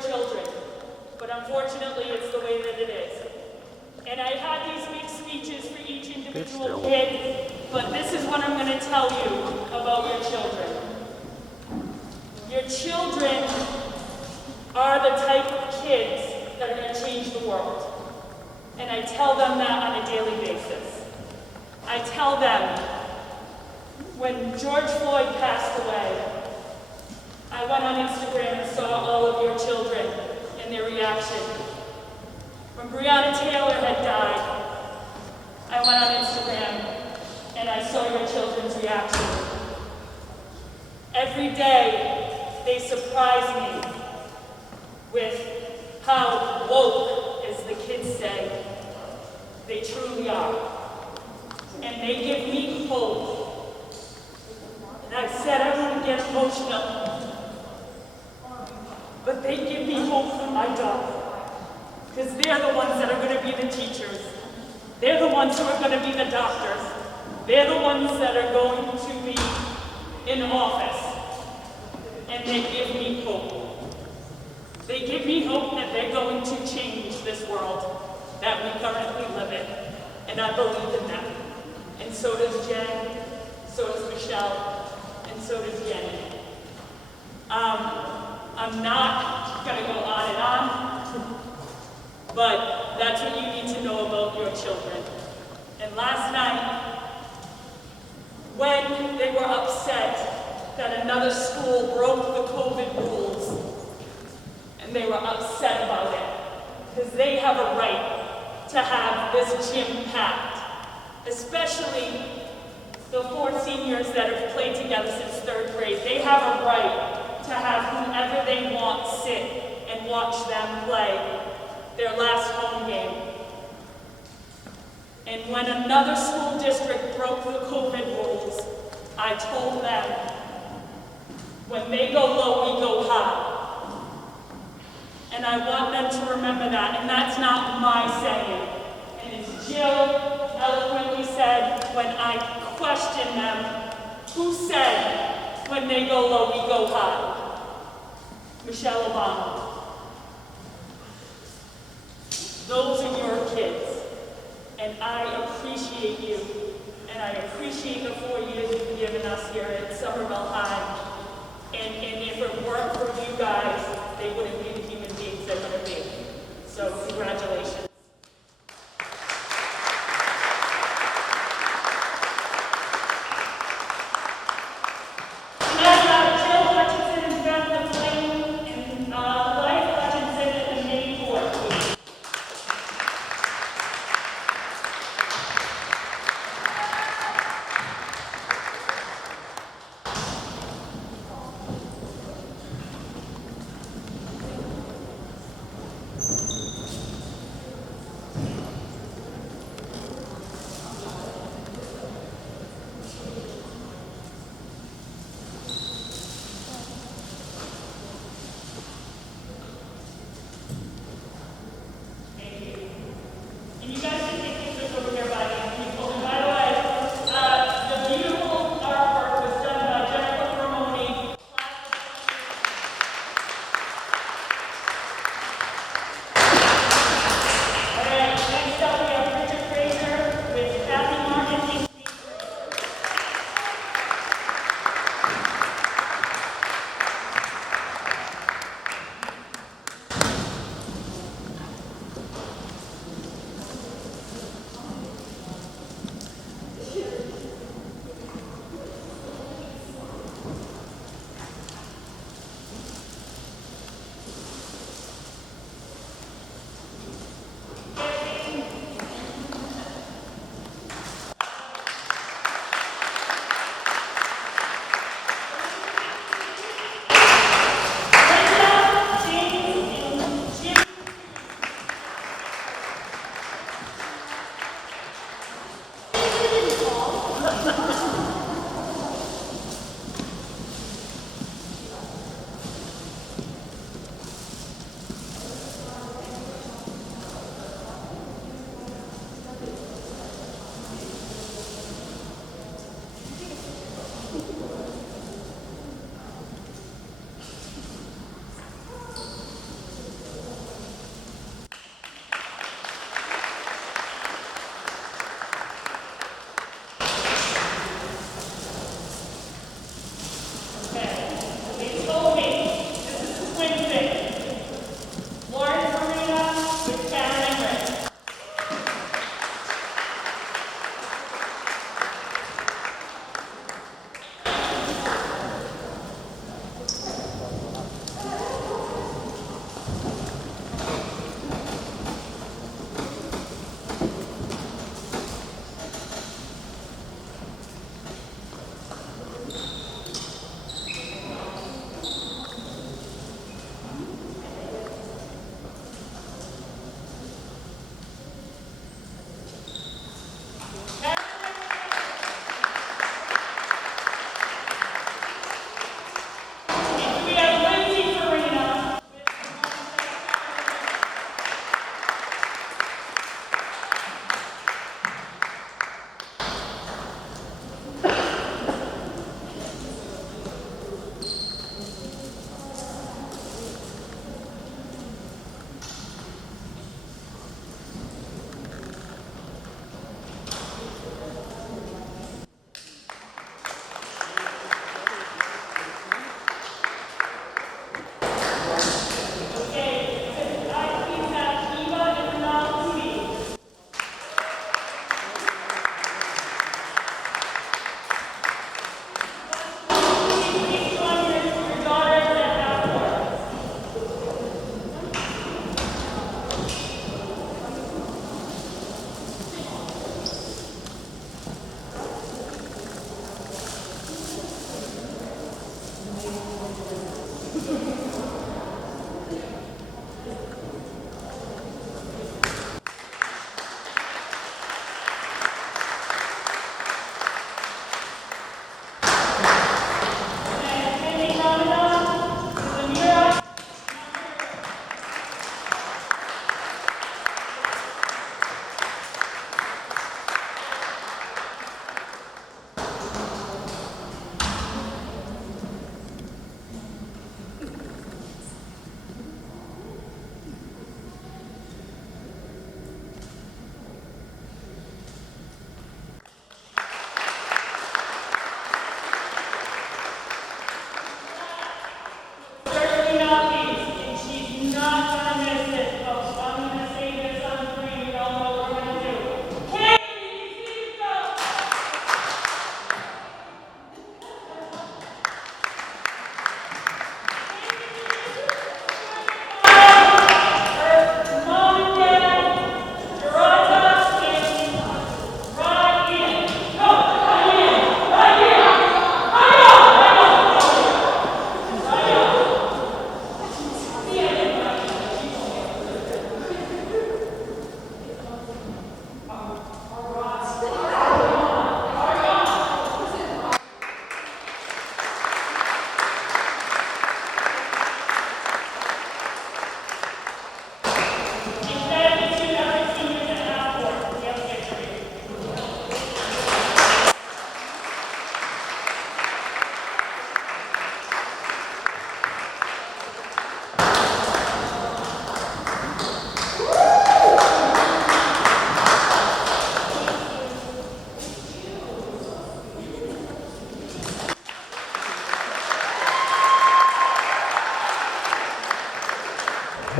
children, but unfortunately it's the way that it is. And I had these big speeches for each individual kid, but this is what I'm going to tell you about your children. Your children are the type of kids that are going to change the world. And I tell them that on a daily basis. I tell them, when George Floyd passed away, I went on Instagram and saw all of your children and their reaction. When Breonna Taylor had died, I went on Instagram and I saw your children's reaction. Every day, they surprise me with how woke, as the kids say, they truly are. And they give me hope. And I said I wouldn't get emotional, but they give me hope for my daughter. Because they're the ones that are going to be the teachers. They're the ones who are going to be the doctors. They're the ones that are going to be in office. And they give me hope. They give me hope that they're going to change this world that we currently live in. And I believe in them. And so does Jen, so does Michelle, and so does Jenny. I'm not going to go on and on, but that's what you need to know about your children. And last night, when they were upset that another school broke the COVID rules, and they were upset about it, because they have a right to have this gym packed, especially the 4 seniors that have played together since 3rd grade. They have a right to have whomever they want sit and watch them play their last home game. And when another school district broke the COVID rules, I told them, when they go low, we go high. And I want them to remember that, and that's not my saying. And as Jill eloquently said when I questioned them, who said, when they go low, we go high? Michelle Obama. Those are your kids, and I appreciate you, and I appreciate the 4 years you've given us here at Somerville High, and if it weren't for you guys, they wouldn't be the human beings they're going to be. So congratulations.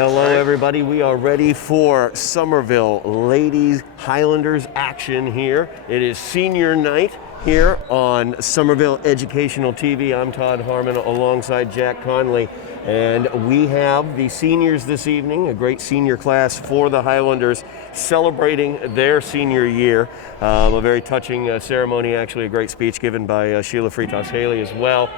Hello, everybody. We are ready for Somerville Ladies Highlanders action here. It is senior night here on Somerville Educational TV. I'm Todd Harmon alongside Jack Connolly. And we have the seniors this evening, a great senior class for the Highlanders celebrating their senior year. A very touching ceremony, actually a great speech given by Sheila Freitas Haley as well.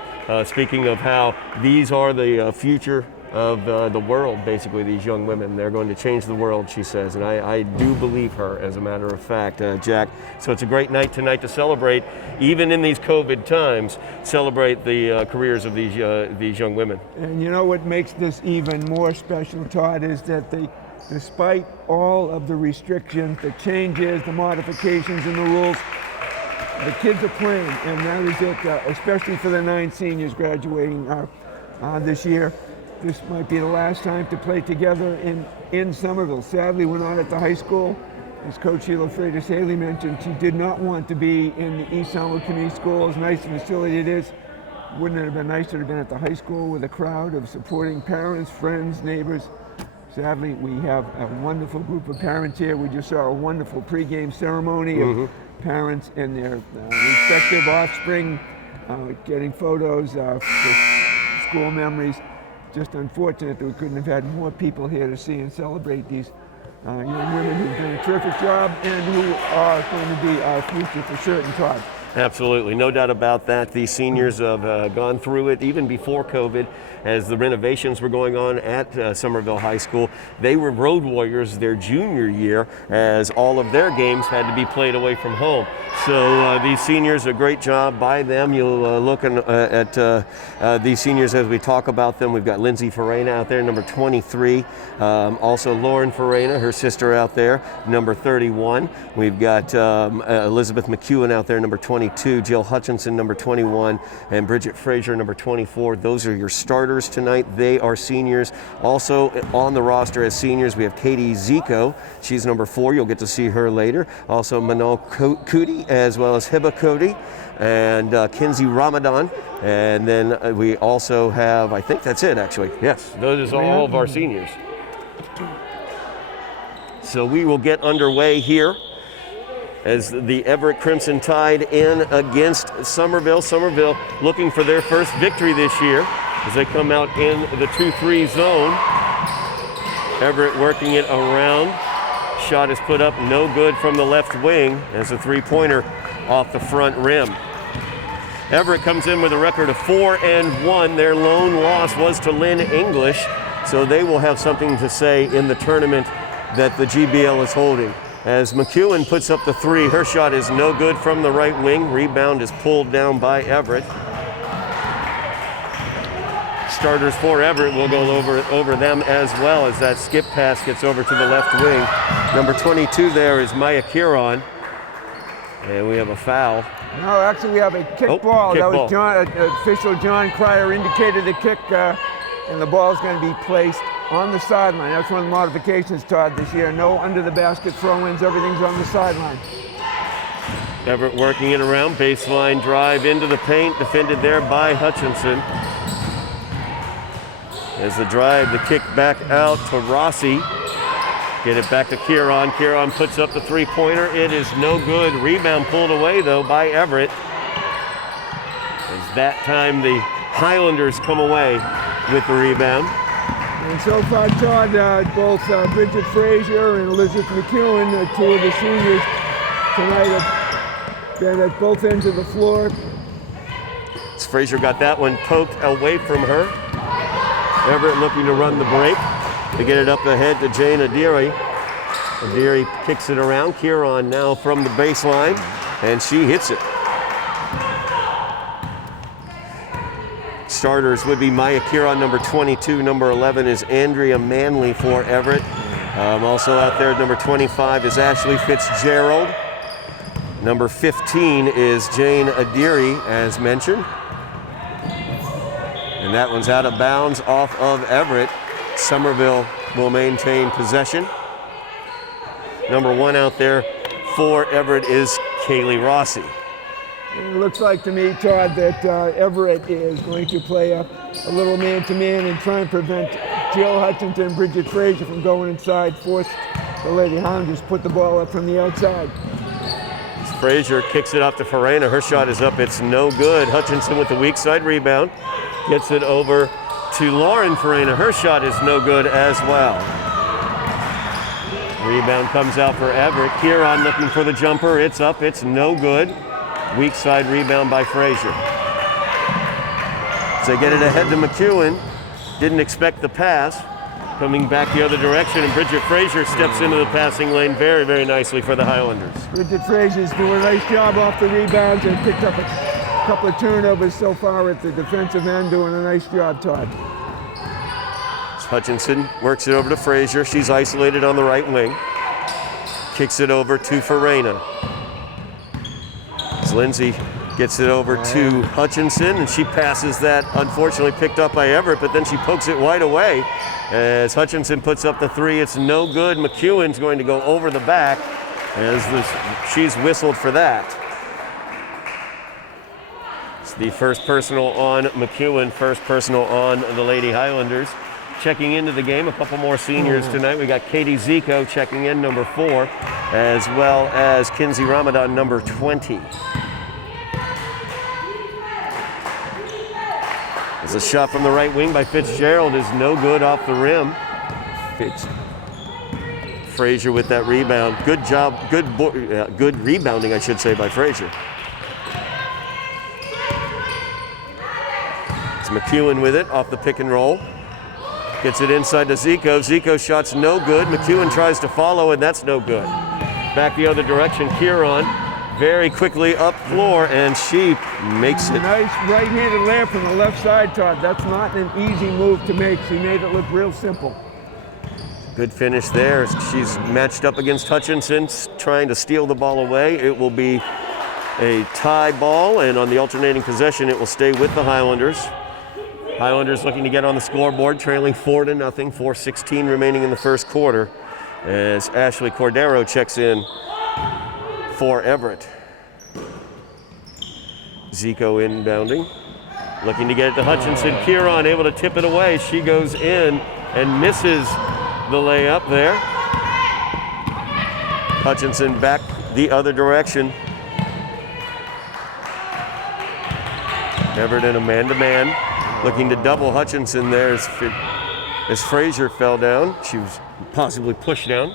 Speaking of how these are the future of the world, basically, these young women. They're going to change the world, she says, and I do believe her, as a matter of fact, Jack. So it's a great night tonight to celebrate, even in these COVID times, celebrate the careers of these young women. And you know what makes this even more special, Todd, is that despite all of the restrictions, the changes, the modifications in the rules, the kids are playing, and that is it, especially for the 9 seniors graduating this year. This might be the last time to play together in Somerville. Sadly, we're not at the high school. As Coach Sheila Freitas Haley mentioned, she did not want to be in the East Somerville Community School. As nice a facility it is, wouldn't it have been nicer to have been at the high school with a crowd of supporting parents, friends, neighbors? Sadly, we have a wonderful group of parents here. We just saw a wonderful pregame ceremony of parents and their respective offspring getting photos for school memories. Just unfortunate that we couldn't have had more people here to see and celebrate these young women who've done a terrific job and who are going to be our future for certain, Todd. Absolutely, no doubt about that. These seniors have gone through it even before COVID, as the renovations were going on at Somerville High School. They were road warriors their junior year, as all of their games had to be played away from home. So these seniors, a great job by them. You'll look at these seniors as we talk about them. We've got Lindsay Farina out there, number 23. Also Lauren Farina, her sister, out there, number 31. We've got Elizabeth McEwen out there, number 22. Jill Hutchinson, number 21. And Bridget Frazier, number 24. Those are your starters tonight. They are seniors. Also on the roster as seniors, we have Katie Zico. She's number 4. You'll get to see her later. Also Manal Kuti, as well as Hiba Cody and Kinsey Ramadan. And then we also have, I think that's it actually. Yes, those are all of our seniors. So we will get underway here as the Everett Crimson Tide in against Somerville. Somerville looking for their first victory this year as they come out in the 2-3 zone. Everett working it around. Shot is put up, no good from the left wing as a 3-pointer off the front rim. Everett comes in with a record of 4-1. Their lone loss was to Lynn English, so they will have something to say in the tournament that the GBL is holding. As McEwen puts up the 3, her shot is no good from the right wing. Rebound is pulled down by Everett. Starters for Everett will go over them as well, as that skip pass gets over to the left wing. Number 22 there is Maya Kiron. And we have a foul. No, actually we have a kick ball. That was ball. Official John Cryer indicated the kick, and the ball is going to be placed on the sideline. That's one of the modifications, Todd, this year. No under the basket throw-ins, everything's on the sideline. Everett working it around, baseline drive into the paint, defended there by Hutchinson. As the drive, the kick back out to Rossi. Get it back to Kiron. Kiron puts up the 3-pointer. It is no good. Rebound pulled away, though, by Everett. As that time, the Highlanders come away with the rebound. And so far, Todd, both Bridget Frazier and Elizabeth McEwen, 2 of the seniors tonight, have been at both ends of the floor. As Frazier got that one poked away from her. Everett looking to run the break. To get it up ahead to Jane Adiri. Adiri kicks it around. Kiron now from the baseline, and she hits it. Starters would be Maya Kiron, number 22. Number 11 is Andrea Manley for Everett. Also out there at number 25 is Ashley Fitzgerald. Number 15 is Jane Adiri, as mentioned. And that one's out of bounds off of Everett. Somerville will maintain possession. Number 1 out there for Everett is Kaylee Rossi. It looks like to me, Todd, that Everett is going to play a little man-to-man and try and prevent Jill Hutchinson, Bridget Frazier from going inside, forced the Lady Highlanders to put the ball up from the outside. Frazier kicks it up to Farina. Her shot is up. It's no good. Hutchinson with the weak side rebound. Gets it over to Lauren Farina. Her shot is no good as well. Rebound comes out for Everett. Kieran looking for the jumper. It's up. It's no good. Weak side rebound by Frazier. So they get it ahead to McEwen. Didn't expect the pass. Coming back the other direction, and Bridget Frazier steps into the passing lane very, very nicely for the Highlanders. Bridget Frazier's doing a nice job off the rebounds and picked up a couple of turnovers so far at the defensive end, doing a nice job, Todd. Hutchinson works it over to Frazier. She's isolated on the right wing. Kicks it over to Farina. As Lindsay gets it over to Hutchinson, and she passes that, unfortunately picked up by Everett, but then she pokes it wide away. As Hutchinson puts up the three, it's no good. McEwen's going to go over the back as she's whistled for that. It's the first personal on McEwen, first personal on the Lady Highlanders. Checking into the game, a couple more seniors tonight. We got Katie Zico checking in, number 4, as well as Kinsey Ramadan, number 20. As a shot from the right wing by Fitzgerald is no good off the rim. Frazier with that rebound. Good job, good rebounding, I should say, by Frazier. It's McEwen with it off the pick and roll. Gets it inside to Zico. Zico's shot's no good. McEwen tries to follow, and that's no good. Back the other direction, Kieran very quickly up floor, and she makes it. Nice right-handed layup from the left side, Todd. That's not an easy move to make. She made it look real simple. Good finish there. She's matched up against Hutchinson, trying to steal the ball away. It will be a tie ball, and on the alternating possession, it will stay with the Highlanders. Highlanders looking to get on the scoreboard, trailing 4-0, 4:16 remaining in the first quarter, as Ashley Cordero checks in for Everett. Zico inbounding, looking to get it to Hutchinson. Kieran able to tip it away. She goes in and misses the layup there. Hutchinson back the other direction. Everett in a man-to-man, looking to double Hutchinson there as Frazier fell down. She was possibly pushed down.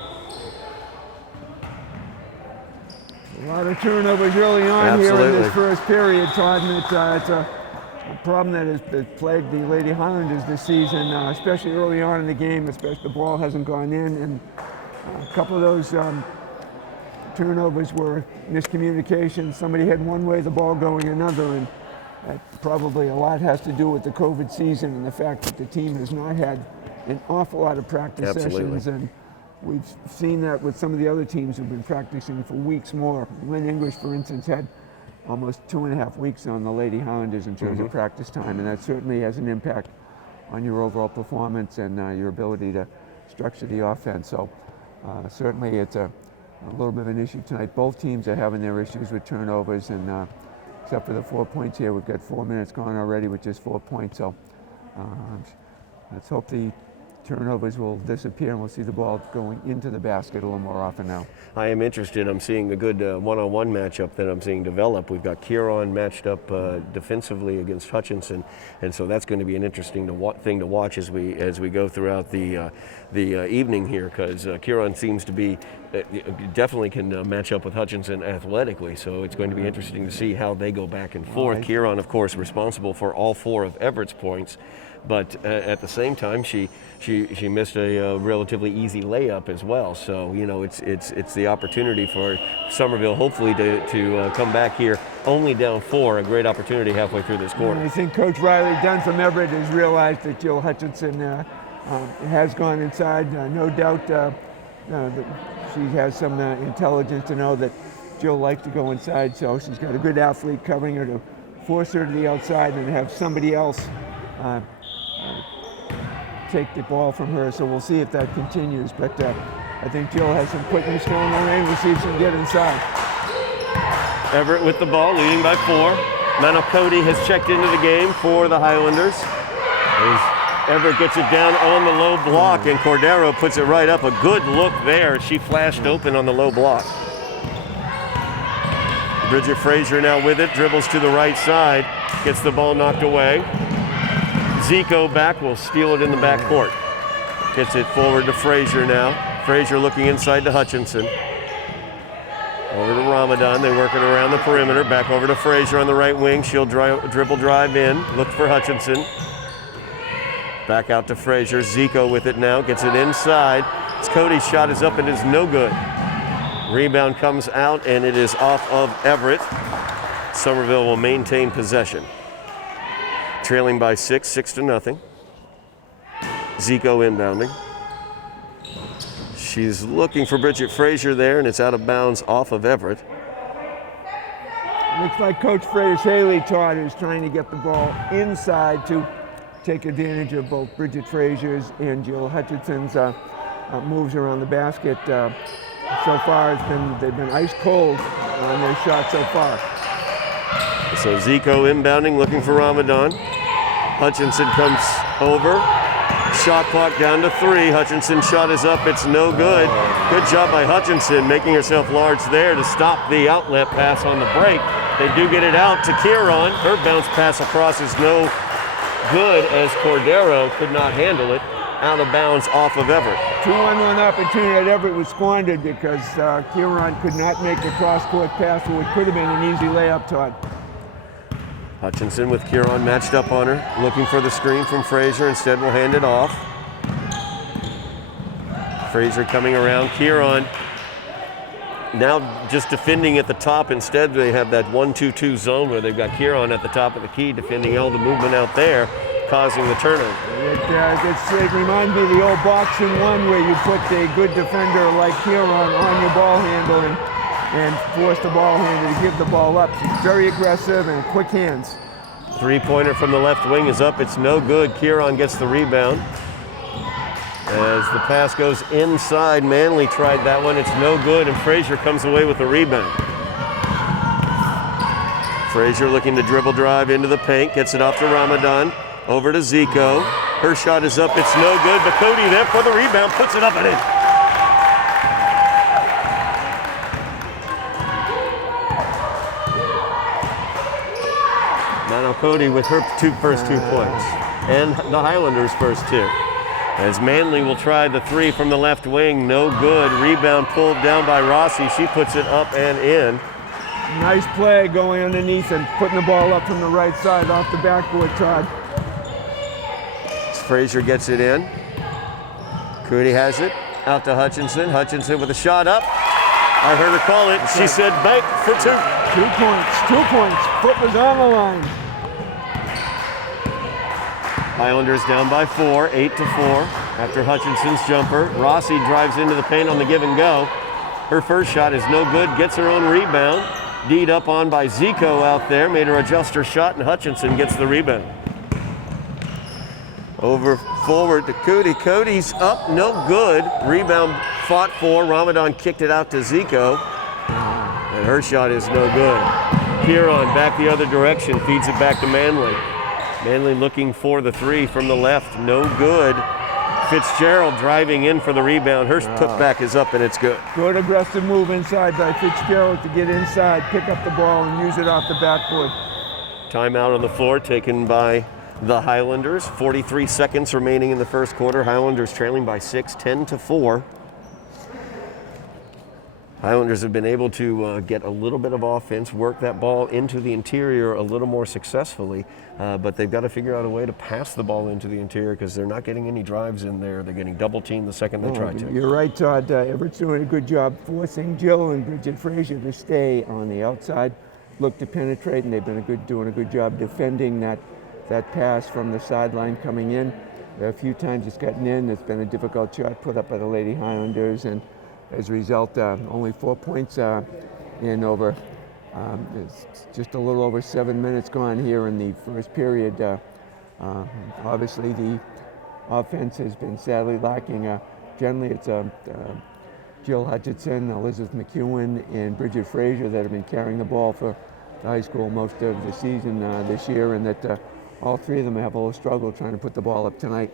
A lot of turnovers early on here in this first period, Todd, and it's a problem that has plagued the Lady Highlanders this season, especially early on in the game, especially the ball hasn't gone in, and a couple of those turnovers were miscommunication. Somebody had one way, the ball going another, and probably a lot has to do with the COVID season and the fact that the team has not had an awful lot of practice sessions, and we've seen that with some of the other teams who've been practicing for weeks more. Lynn English, for instance, had almost 2.5 weeks on the Lady Highlanders in terms of practice time, and that certainly has an impact on your overall performance and your ability to structure the offense. So certainly it's a little bit of an issue tonight. Both teams are having their issues with turnovers, and except for the 4 points here, we've got 4 minutes gone already with just 4 points. So let's hope the turnovers will disappear and we'll see the ball going into the basket a little more often now. I am interested. I'm seeing a good one-on-one matchup that I'm seeing develop. We've got Kieran matched up defensively against Hutchinson, and so that's going to be an interesting thing to watch as we go throughout the evening here, because Kieran seems to be definitely can match up with Hutchinson athletically, so it's going to be interesting to see how they go back and forth. Right. Kieran, of course, responsible for all 4 of Everett's points, but at the same time, she missed a relatively easy layup as well. So it's the opportunity for Somerville hopefully to come back here only down 4. A great opportunity halfway through this quarter. I think Coach Riley Dunn from Everett has realized that Jill Hutchinson has gone inside. No doubt that she has some intelligence to know that Jill likes to go inside. So she's got a good athlete covering her to force her to the outside and have somebody else take the ball from her, so we'll see if that continues. But I think Jill has some quickness going on, and we'll see if she can get inside. Everett with the ball, leading by 4. Mano Cody has checked into the game for the Highlanders. Everett gets it down on the low block, and Cordero puts it right up. A good look there. She flashed open on the low block. Bridget Frazier now with it, dribbles to the right side, gets the ball knocked away. Zico back will steal it in the back court. Gets it forward to Frazier now. Frazier looking inside to Hutchinson. Over to Ramadan, they working around the perimeter. Back over to Frazier on the right wing. She'll dribble drive in, look for Hutchinson. Back out to Frazier. Zico with it now, gets it inside. It's Cody's shot is up and is no good. Rebound comes out and it is off of Everett. Somerville will maintain possession. Trailing by 6-0. Zico inbounding. She's looking for Bridget Frazier there, and it's out of bounds off of Everett. Looks like Coach Frazier's Haley Todd is trying to get the ball inside to take advantage of both Bridget Frazier's and Jill Hutchinson's moves around the basket. So far, they've been ice cold on their shot so far. So Zico inbounding, looking for Ramadan. Hutchinson comes over. Shot clock down to 3. Hutchinson's shot is up. It's no good. Good job by Hutchinson, making herself large there to stop the outlet pass on the break. They do get it out to Kieran. Her bounce pass across is no good as Cordero could not handle it. Out of bounds off of Everett. 2-on-1 opportunity that Everett was squandered because Kieran could not make the cross-court pass, or it could have been an easy layup, Todd. Hutchinson with Kieran matched up on her, looking for the screen from Frazier. Instead will hand it off. Frazier coming around. Kieran now just defending at the top. Instead they have that 1-2-2 zone where they've got Kieran at the top of the key defending all the movement out there, causing the turnover. It reminds me of the old boxing one where you put a good defender like Kieran on your ball handle and force the ball handler to give the ball up. She's very aggressive and quick hands. Three-pointer from the left wing is up. It's no good. Kieran gets the rebound. As the pass goes inside, Manley tried that one. It's no good, and Frazier comes away with the rebound. Frazier looking to dribble drive into the paint, gets it off to Ramadan. Over to Zico. Her shot is up. It's no good, but Cody there for the rebound, puts it up and in. Now Cody with her first 2 points, and the Highlanders' first 2. As Manley will try the 3 from the left wing, no good. Rebound pulled down by Rossi. She puts it up and in. Nice play going underneath and putting the ball up from the right side off the backboard, Todd. Frazier gets it in. Cody has it. Out to Hutchinson. Hutchinson with a shot up. I heard her call it. She said bank for 2. 2 points. 2 points. Foot was on the line. Highlanders down by 4, 8-4. After Hutchinson's jumper, Rossi drives into the paint on the give and go. Her first shot is no good. Gets her own rebound. D'd up on by Zico out there. Made her adjust her shot, and Hutchinson gets the rebound. Over forward to Cody. Cody's up, no good. Rebound fought for. Ramadan kicked it out to Zico. And her shot is no good. Kieran back the other direction, feeds it back to Manley. Manley looking for the 3 from the left, no good. Fitzgerald driving in for the rebound. Her putback is up and it's good. Good aggressive move inside by Fitzgerald to get inside, pick up the ball and use it off the backboard. Timeout on the floor taken by the Highlanders. 43 seconds remaining in the first quarter. Highlanders trailing by 6, 10-4. Highlanders have been able to get a little bit of offense, work that ball into the interior a little more successfully, but they've got to figure out a way to pass the ball into the interior because they're not getting any drives in there. They're getting double teamed the second they try to. You're right, Todd. Everett's doing a good job forcing Jill and Bridget Frazier to stay on the outside, look to penetrate, and they've been doing a good job defending that pass from the sideline coming in. A few times it's gotten in. It's been a difficult shot put up by the Lady Highlanders, and as a result, only 4 points in over. It's just a little over 7 minutes gone here in the first period. Obviously, the offense has been sadly lacking. Generally, it's Jill Hutchinson, Elizabeth McEwen, and Bridget Frazier that have been carrying the ball for the high school most of the season this year, and that all three of them have a little struggle trying to put the ball up tonight.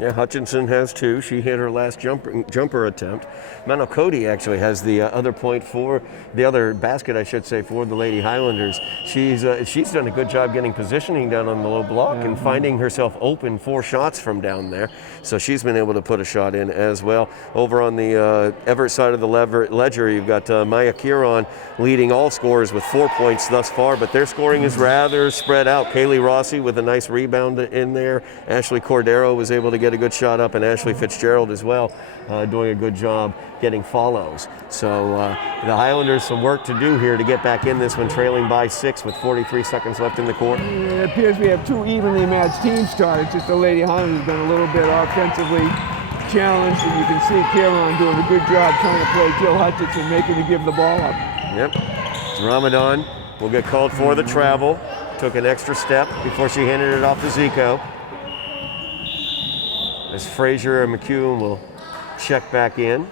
Yeah, Hutchinson has 2. She hit her last jumper attempt. Mano Cody actually has the other point for the other basket, I should say, for the Lady Highlanders. She's done a good job getting positioning down on the low block and finding herself open 4 shots from down there. So she's been able to put a shot in as well. Over on the Everett side of the ledger, you've got Maya Kieran leading all scorers with 4 points thus far, but their scoring is rather spread out. Kaylee Rossi with a nice rebound in there. Ashley Cordero was able to get a good shot up, and Ashley Fitzgerald as well, doing a good job getting follows. So the Highlanders some work to do here to get back in this one, trailing by 6 with 43 seconds left in the quarter. It appears we have 2 evenly matched teams, Todd. It's just the Lady Highlanders been a little bit offensively challenged, and you can see Kieran doing a good job trying to play Jill Hutchinson, making her give the ball up. Yep. Ramadan will get called for the travel. Took an extra step before she handed it off to Zico. As Frazier and McEwen will check back in.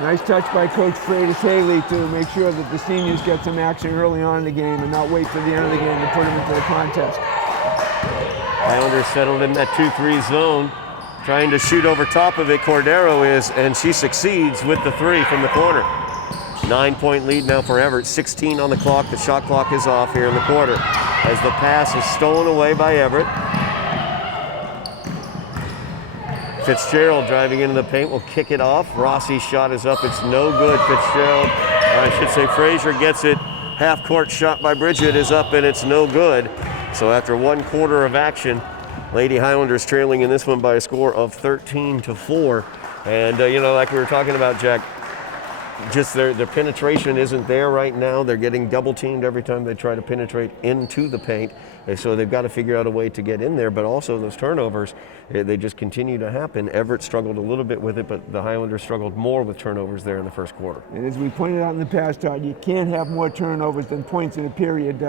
Nice touch by Coach Freitas Haley to make sure that the seniors get some action early on in the game and not wait for the end of the game to put them into the contest. Highlanders settled in that 2-3 zone, trying to shoot over top of it. Cordero is, and she succeeds with the 3 from the corner. 9-point lead now for Everett, 16 on the clock. The shot clock is off here in the quarter as the pass is stolen away by Everett. Fitzgerald driving into the paint will kick it off. Rossi's shot is up. It's no good. Fitzgerald, or I should say Frazier gets it. Half-court shot by Bridget is up, and it's no good. So after 1 quarter of action, Lady Highlanders trailing in this one by a score of 13-4. And, like we were talking about, Jack, just their penetration isn't there right now. They're getting double-teamed every time they try to penetrate into the paint. And so they've got to figure out a way to get in there, but also those turnovers, they just continue to happen. Everett struggled a little bit with it, but the Highlanders struggled more with turnovers there in the first quarter. And as we pointed out in the past, Todd, you can't have more turnovers than points in a period.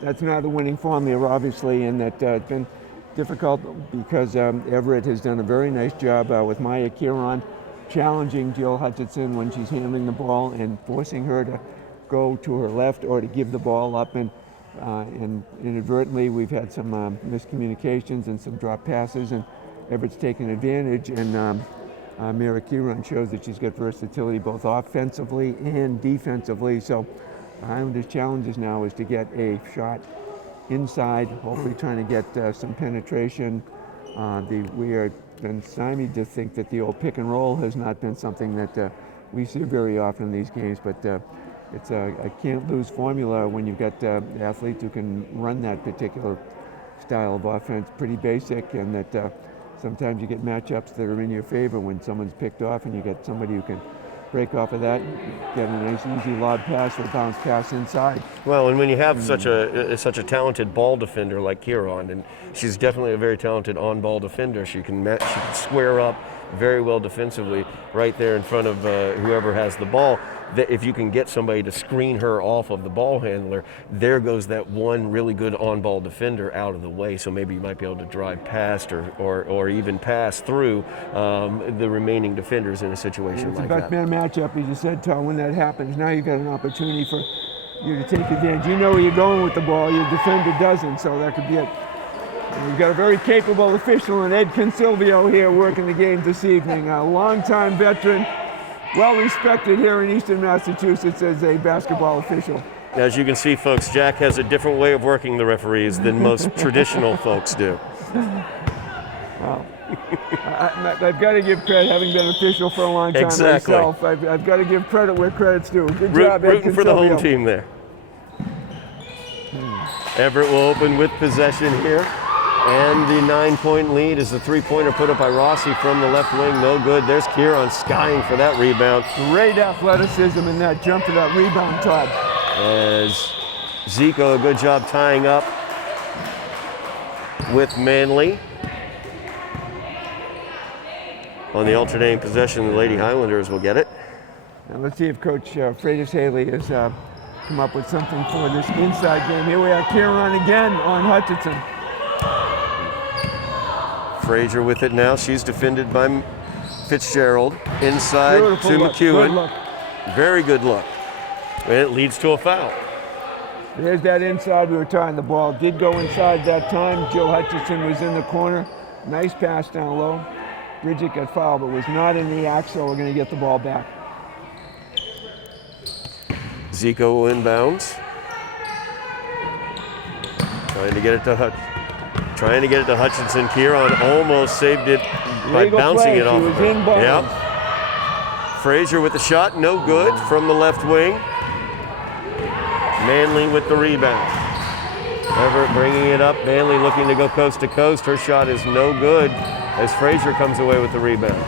That's not the winning formula, obviously, and that it's been difficult because Everett has done a very nice job with Maya Kieran challenging Jill Hutchinson when she's handling the ball and forcing her to go to her left or to give the ball up. And inadvertently, we've had some miscommunications and some drop passes, and Everett's taken advantage. And Mara Kieran shows that she's got versatility both offensively and defensively. So Highlanders' challenges now is to get a shot inside, hopefully trying to get some penetration. We are been stymied to think that the old pick and roll has not been something that we see very often in these games, but it's a can't lose formula when you've got athletes who can run that particular style of offense. Pretty basic, and that sometimes you get matchups that are in your favor when someone's picked off and you get somebody who can break off of that, get a nice easy lob pass or bounce pass inside. Well, and when you have such a talented ball defender like Kieran, and she's definitely a very talented on-ball defender, she can square up very well defensively right there in front of whoever has the ball. That if you can get somebody to screen her off of the ball handler, there goes that one really good on-ball defender out of the way. So maybe you might be able to drive past or even pass through the remaining defenders in a situation like that. It's a back-man matchup, as you said, Todd. When that happens, now you've got an opportunity for you to take advantage. You know where you're going with the ball. Your defender doesn't, so that could be it. We've got a very capable official in Ed Consilvio here working the game this evening. A longtime veteran, well respected here in Eastern Massachusetts as a basketball official. As you can see, folks, Jack has a different way of working the referees than most traditional folks do. Well, I've got to give credit, having been official for a long time myself. I've got to give credit where credit's due. Good job, Ed Rooting for the home team there. Everett will open with possession here. And the 9-point lead is the three-pointer put up by Rossi from the left wing. No good. There's Kieran skying for that rebound. Great athleticism in that jump to that rebound, Todd. As Zico, a good job tying up with Manley. On the alternating possession, the Lady Highlanders will get it. And let's see if Coach Freitas Haley has come up with something for this inside game. Here we are, Kieran again on Hutchinson. Frazier with it now. She's defended by Fitzgerald. Inside Beautiful to look. McEwen. Good look. Very good look. And it leads to a foul. There's that inside we were talking. The ball did go inside that time. Jill Hutchinson was in the corner. Nice pass down low. Bridget got fouled, but was not in the act, so we're going to get the ball back. Zico inbounds. Trying to get it to Hutchinson. Kieran almost saved it by Legal bouncing play. it off She of was her. in bounds. Yep. Frazier with the shot, no good from the left wing. Manley with the rebound. Everett bringing it up. Manley looking to go coast to coast. Her shot is no good as Frazier comes away with the rebound.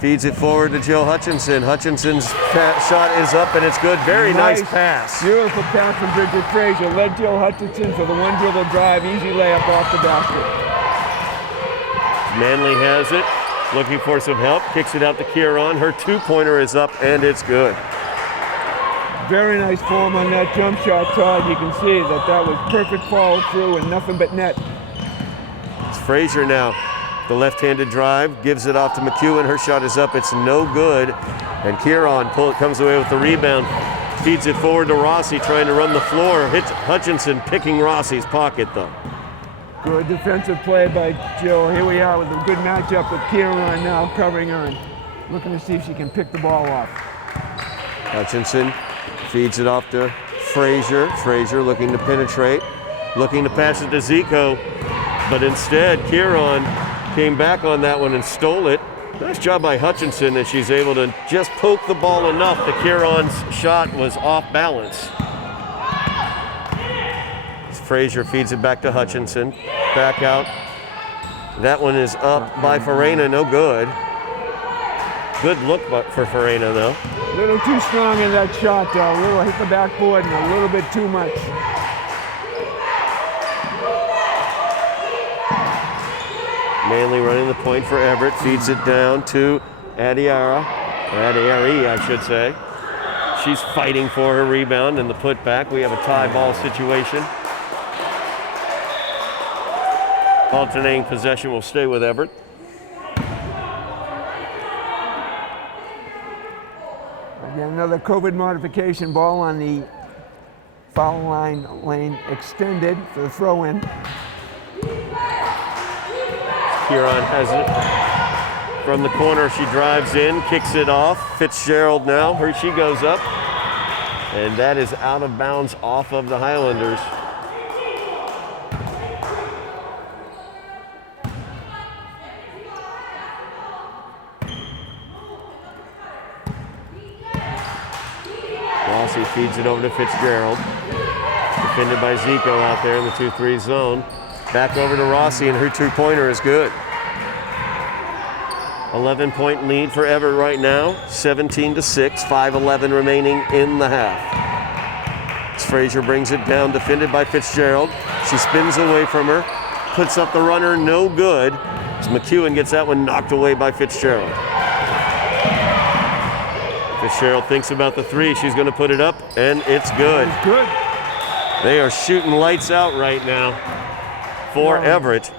Feeds it forward to Jill Hutchinson. Hutchinson's shot is up and it's good. Very nice pass. Beautiful pass from Bridget Frazier. Led Jill Hutchinson for the one dribble drive. Easy layup off the basket. Manley has it. Looking for some help. Kicks it out to Kieran. Her two-pointer is up and it's good. Very nice form on that jump shot, Todd. You can see that was perfect follow through and nothing but net. It's Frazier now. The left-handed drive, gives it off to McEwen. Her shot is up, it's no good. And Kieran comes away with the rebound. Feeds it forward to Rossi, trying to run the floor. Hits Hutchinson, picking Rossi's pocket though. Good defensive play by Jill. Here we are with a good matchup with Kieran now covering on. Looking to see if she can pick the ball off. Hutchinson feeds it off to Frazier. Frazier looking to penetrate, looking to pass it to Zico, but instead Kieran came back on that one and stole it. Nice job by Hutchinson as she's able to just poke the ball enough that Kieran's shot was off balance. Frazier feeds it back to Hutchinson. Back out. That one is up by Farina, no good. Good look for Farina though. A little too strong in that shot, though. A little hit the backboard and a little bit too much. Manley running the point for Everett. Feeds it down to Adiari, I should say. She's fighting for her rebound and the putback. We have a tie ball situation. Alternating possession will stay with Everett. Again, another COVID modification. Ball on the foul line lane extended for the throw-in. Kieran has it from the corner. She drives in, kicks it off. Fitzgerald now, here she goes up. And that is out of bounds off of the Highlanders. Rossi feeds it over to Fitzgerald. Defended by Zico out there in the 2-3 zone. Back over to Rossi, and her two-pointer is good. 11-point lead for Everett right now, 17-6, 5:11 remaining in the half. As Frazier brings it down, defended by Fitzgerald. She spins away from her, puts up the runner, no good. As McEwen gets that one knocked away by Fitzgerald. Fitzgerald thinks about the three. She's going to put it up, and it's good. It's good. They are shooting lights out right now for Everett.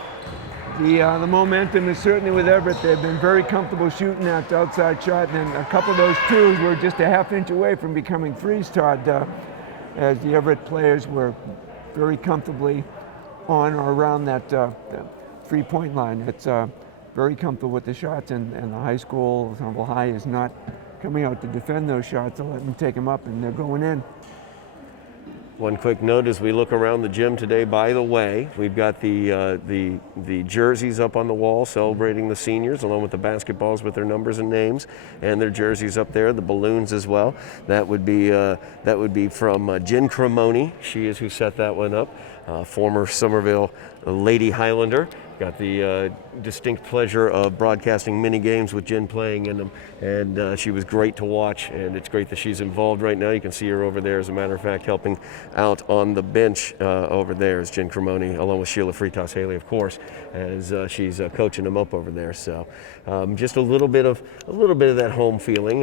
The momentum is certainly with Everett. They've been very comfortable shooting that outside shot, and a couple of those twos were just a half-inch away from becoming threes, Todd, as the Everett players were very comfortably on or around that three-point line. It's very comfortable with the shots, and the high school, Somerville High, is not coming out to defend those shots. They'll let them take them up, and they're going in. One quick note as we look around the gym today, by the way, we've got the jerseys up on the wall celebrating the seniors, along with the basketballs with their numbers and names, and their jerseys up there, the balloons as well. That would be from Jen Cremoni. She is who set that one up, former Somerville Lady Highlander. Got the distinct pleasure of broadcasting mini games with Jen playing in them, and she was great to watch, and it's great that she's involved right now. You can see her over there, as a matter of fact, helping out on the bench over there is Jen Cremoni, along with Sheila Fritas Haley, of course, as she's coaching them up over there. So just a little bit of that home feeling,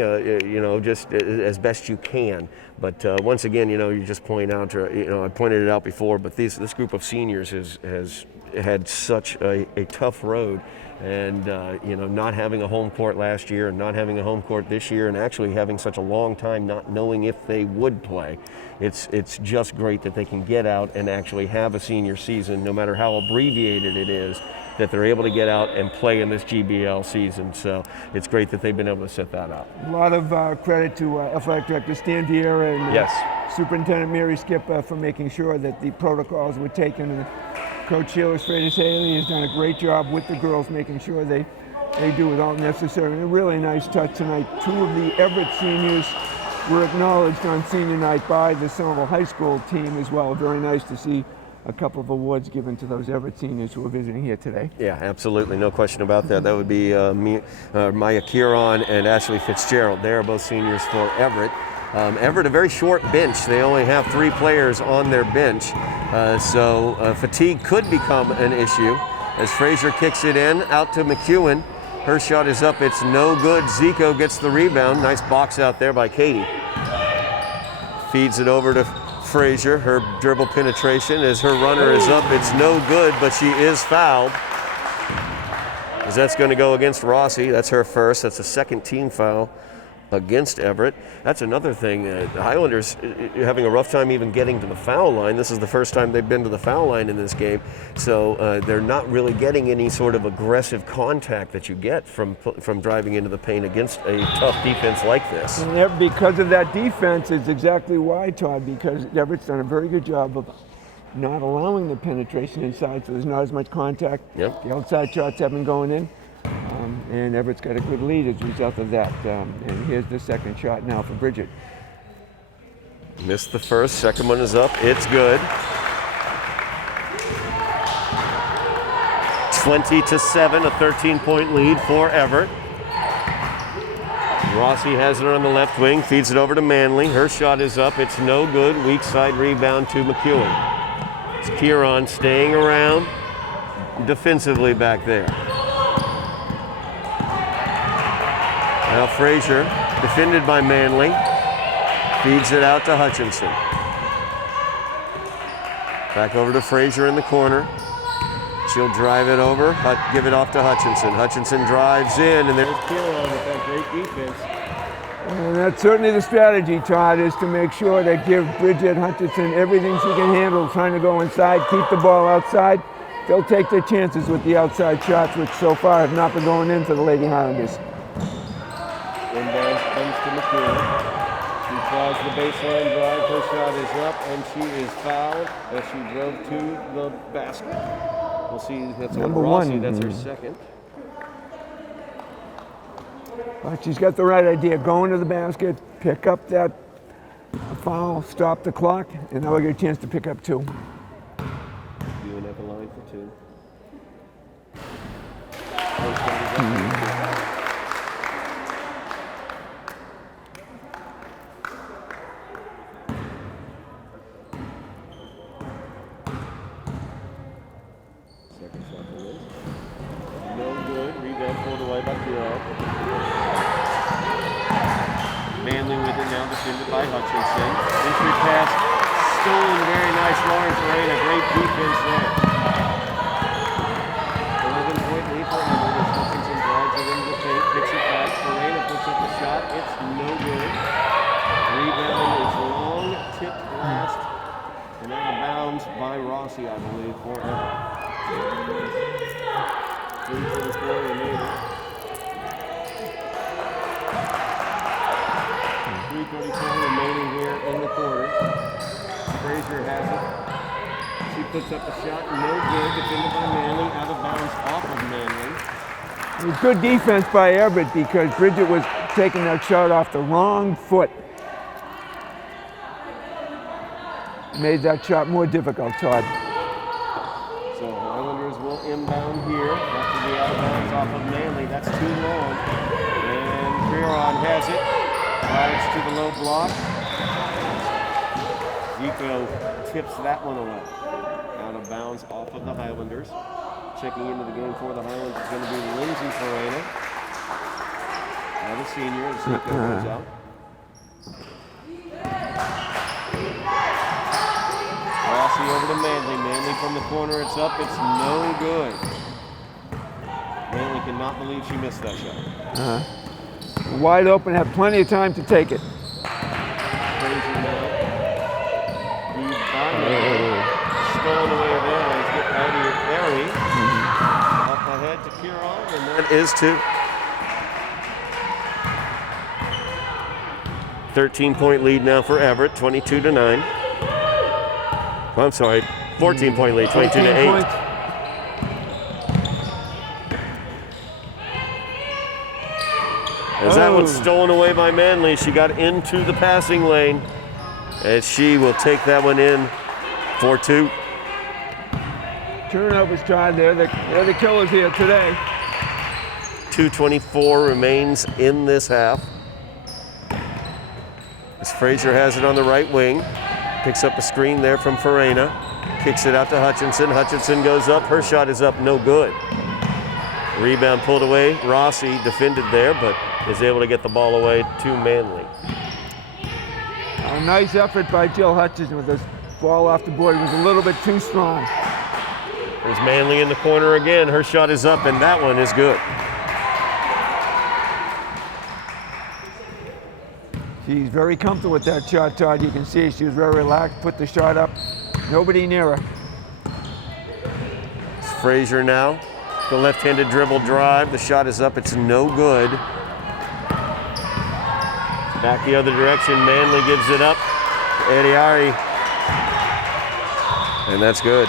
just as best you can. But once again, you just point out, I pointed it out before, but this group of seniors has had such a tough road And you know, not having a home court last year and not having a home court this year, and actually having such a long time not knowing if they would play, it's just great that they can get out and actually have a senior season, no matter how abbreviated it is, that they're able to get out and play in this GBL season. So it's great that they've been able to set that up. A lot of credit to Athletic Director Stan Vieira and Yes. Superintendent Mary Skipper for making sure that the protocols were taken. And Coach Sheila Freitas-Haley has done a great job with the girls, making sure they do it all necessary. And a really nice touch tonight. 2 of the Everett seniors were acknowledged on senior night by the Somerville High School team as well. Very nice to see a couple of awards given to those Everett seniors who are visiting here today. Yeah, absolutely, no question about that. That would be Maya Kieron and Ashley Fitzgerald. They are both seniors for Everett. Everett, a very short bench. They only have 3 players on their bench, so fatigue could become an issue. As Frazier kicks it in, out to McEwen. Her shot is up, it's no good. Zico gets the rebound. Nice box out there by Katie. Feeds it over to Frazier. Her dribble penetration as her runner is up, it's no good, but she is fouled. As that's going to go against Rossi. That's her first. That's a second team foul against Everett. That's another thing. The Highlanders having a rough time even getting to the foul line. This is the first time they've been to the foul line in this game, so they're not really getting any sort of aggressive contact that you get from driving into the paint against a tough defense like this. And because of that defense, it's exactly why, Todd, because Everett's done a very good job of not allowing the penetration inside, so there's not as much contact. Yep. The outside shots have been going in. And Everett's got a good lead as a result of that. And here's the second shot now for Bridget. Missed the first, second one is up, it's good. 20-7, a 13-point lead for Everett. Rossi has it on the left wing, feeds it over to Manley. Her shot is up, it's no good. Weak side rebound to McEwen. It's Kieron staying around defensively back there. Now Frazier, defended by Manley, feeds it out to Hutchinson. Back over to Frazier in the corner. She'll drive it over, give it off to Hutchinson. Hutchinson drives in, and there's Kieron with that great defense. And that's certainly the strategy, Todd, is to make sure that give Bridget Hutchinson everything she can handle, trying to go inside, keep the ball outside. They'll take their chances with the outside shots, which so far have not been going in for the Lady Highlanders. Inbound comes to McEwen. She tries the baseline drive. Her shot is up, and she is fouled as she drove to the basket. We'll see. That's Number Rossi. one. That's her second. But she's got the right idea. Go into the basket, pick up that foul, stop the clock, and now we get a chance to pick up 2. Doing at the line for 2. Second shot for Liz. No good. Rebound pulled away by Kieron. Manley with it now, defended by Hutchinson. Entry pass stolen. Very nice. Lauren Ferreira. Great defense there. 11-point lead for Everett as Hutchinson drives it into the paint, picks it back. Ferreira puts up the shot. It's no good. Rebound is long, tipped last, and out of bounds by Rossi, I believe, for Everett. 3:44 remaining. 3:34 remaining here in the quarter. Frazier has it. She puts up a shot, no good. Defended by Manley, out of bounds off of Manley. It was good defense by Everett because Bridget was taking that shot off the wrong foot. Made that shot more difficult, Todd. So Highlanders will inbound here after the out of bounds off of Manley. That's too long. And Kieron has it. Drives to the low block. Zico tips that one away. Out of bounds off of the Highlanders. Checking into the game for the Highlanders is going to be Lindsay Ferreira. Now the senior, as Zico goes out. Rossi over to Manley. Manley from the corner, it's up, it's no good. Manley She cannot believe she missed that shot. Wide open, have plenty of time to take it. Frazier now. Stolen away there. Let's get Eddie up ahead to Kieran, and that is 13-point lead now for Everett, 22-9. I'm sorry, 14-point lead, 22-8. As that one's stolen away by Manley, she got into the passing lane, and she will take that one in for 2. Turnovers, Todd. They're the killers here today. 2:24 remains in this half. As Frazier has it on the right wing, picks up a screen there from Farina, kicks it out to Hutchinson. Hutchinson goes up, her shot is up, no good. Rebound pulled away. Rossi defended there, but is able to get the ball away to Manley. A nice effort by Jill Hutchinson with this ball off the board. It was a little bit too strong. There's Manley in the corner again. Her shot is up, and that one is good. She's very comfortable with that shot, Todd. You can see she was very relaxed, put the shot up. Nobody near her. It's Frazier now. The left-handed dribble drive. The shot is up. It's no good. Back the other direction. Manley gives it up. Ediari. And that's good.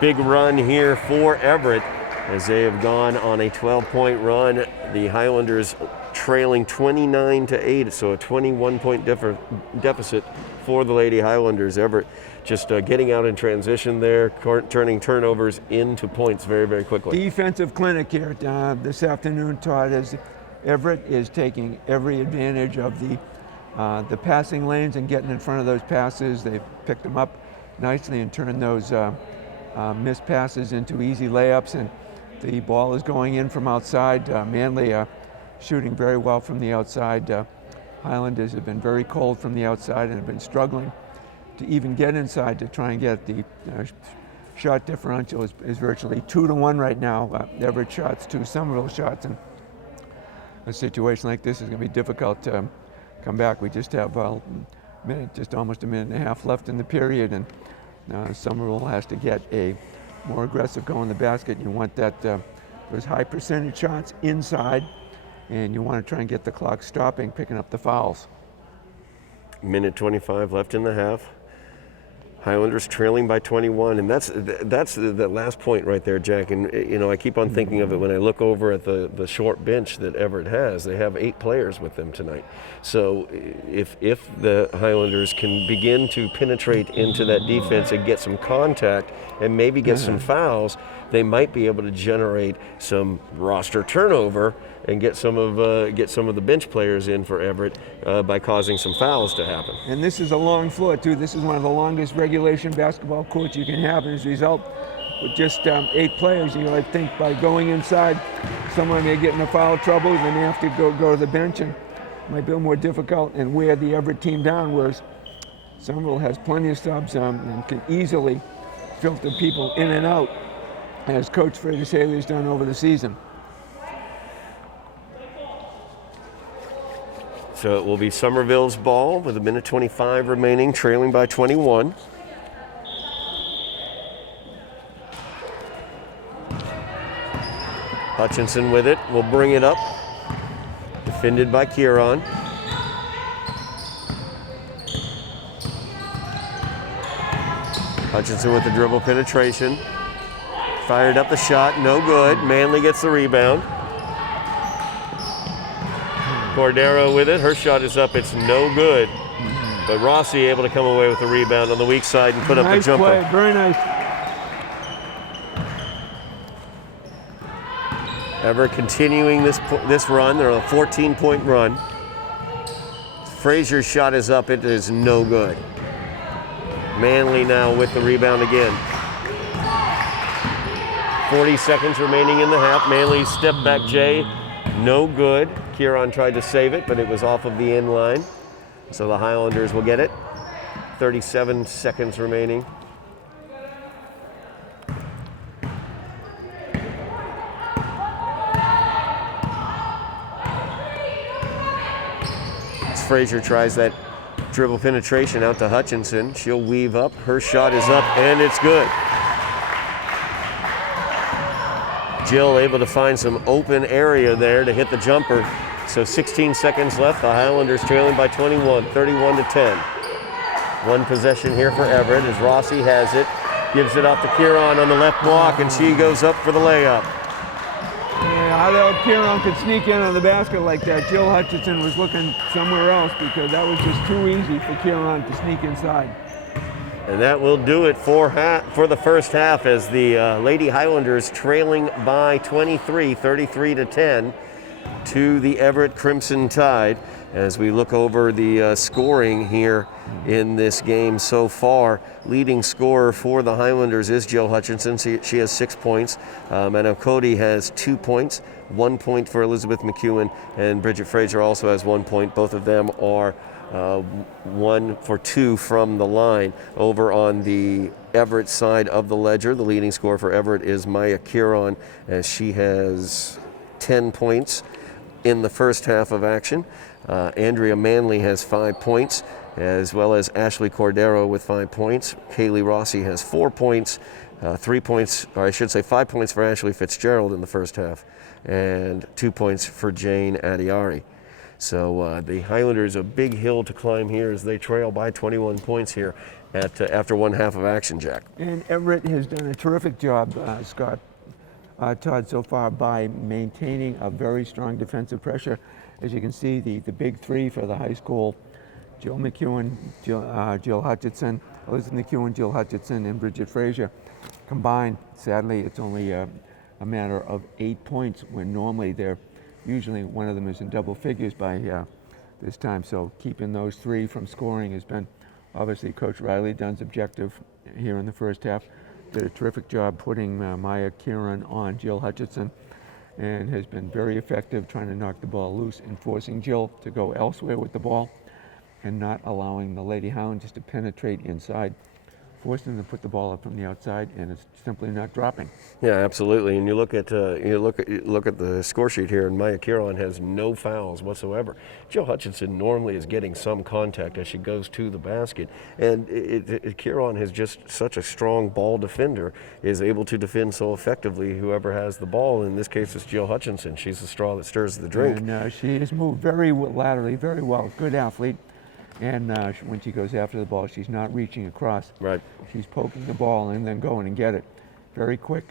Big run here for Everett as they have gone on a 12-point run. The Highlanders trailing 29-8, so a 21-point deficit for the Lady Highlanders. Everett just getting out in transition there, turning turnovers into points very, very quickly. Defensive clinic here this afternoon, Todd, as Everett is taking every advantage of the passing lanes and getting in front of those passes. They've picked them up nicely and turned those missed passes into easy layups, and the ball is going in from outside. Manley shooting very well from the outside. Highlanders have been very cold from the outside and have been struggling to even get inside to try and get the shot differential is virtually 2-1 right now. Everett shots to Somerville shots, and a situation like this is going to be difficult to come back. We just have almost a minute and a half left in the period, and Somerville has to get a more aggressive go in the basket. You want that those high percentage shots inside, and you want to try and get the clock stopping, picking up the fouls. Minute 25 left in the half. Highlanders trailing by 21, and that's the last point right there, Jack. And I keep on thinking of it when I look over at the short bench that Everett has. They have 8 players with them tonight. So if the Highlanders can begin to penetrate into that defense and get some contact and maybe get some fouls, they might be able to generate some roster turnover and get some of the bench players in for Everett by causing some fouls to happen. And this is a long floor too. This is one of the longest regulation basketball courts you can have, and as a result, with just 8 players, I think by going inside, someone may get in a foul trouble, then they have to go to the bench, and it might be more difficult and wear the Everett team down, whereas Somerville has plenty of subs and can easily filter people in and out, as Coach Freitas Haley has done over the season. So it will be Somerville's ball with a minute 25 remaining, trailing by 21. Hutchinson with it, will bring it up. Defended by Kieran. Hutchinson with the dribble penetration. Fired up the shot, no good. Manley gets the rebound. Cordero with it, her shot is up, it's no good. But Rossi able to come away with the rebound on the weak side and put up the jumper. Nice play, very nice. Everett continuing this run, they're on a 14-point run. Frazier's shot is up, it is no good. Manley now with the rebound again. 40 seconds remaining in the half. Manley's step back J, no good. Kieran tried to save it, but it was off of the end line. So the Highlanders will get it. 37 seconds remaining. Frazier tries that dribble penetration out to Hutchinson. She'll weave up. Her shot is up, and it's good. Jill able to find some open area there to hit the jumper. So 16 seconds left. The Highlanders trailing by 21, 31-10. One possession here for Everett as Rossi has it. Gives it off to Kieran on the left block, and she goes up for the layup. Yeah, I thought Kieran could sneak in on the basket like that. Jill Hutchinson was looking somewhere else because that was just too easy for Kieran to sneak inside. And that will do it for the first half as the Lady Highlanders trailing by 23, 33-10 to the Everett Crimson Tide. As we look over the scoring here in this game so far, leading scorer for the Highlanders is Jill Hutchinson. She has 6 points. Madam Cody has 2 points, 1 point for Elizabeth McEwen, and Bridget Frazier also has 1 point. Both of them are 1 for 2 from the line. Over on the Everett side of the ledger, the leading scorer for Everett is Maya Kieran, as she has 10 points in the first half of action. Andrea Manley has 5 points, as well as Ashley Cordero with 5 points. Kaylee Rossi has 4 points, 3 points, or I should say 5 points for Ashley Fitzgerald in the first half, and 2 points for Jane Adiari. So the Highlanders, a big hill to climb here as they trail by 21 points here after one half of action, Jack. And Everett has done a terrific job, Scott, Todd, so far by maintaining a very strong defensive pressure. As you can see, the big three for the high school, Jill McEwen, Jill Hutchinson, Elizabeth McEwen, Jill Hutchinson, and Bridget Frazier combined. Sadly, it's only a matter of 8 points when normally they're usually one of them is in double figures by this time. So keeping those three from scoring has been obviously Coach Riley Dunn's objective here in the first half. Did a terrific job putting Maya Kieran on Jill Hutchinson, and has been very effective trying to knock the ball loose and forcing Jill to go elsewhere with the ball and not allowing the Lady Highlanders to penetrate inside, forcing them to put the ball up from the outside, and it's simply not dropping. Yeah, absolutely. And you look at the score sheet here, and Maya Kieran has no fouls whatsoever. Jill Hutchinson normally is getting some contact as she goes to the basket, and Kieran is just such a strong ball defender, is able to defend so effectively whoever has the ball. In this case, it's Jill Hutchinson. She's the straw that stirs the drink. And she has moved very laterally, very well. Good athlete. And when she goes after the ball, she's not reaching across. Right. She's poking the ball and then going and get it. Very quick.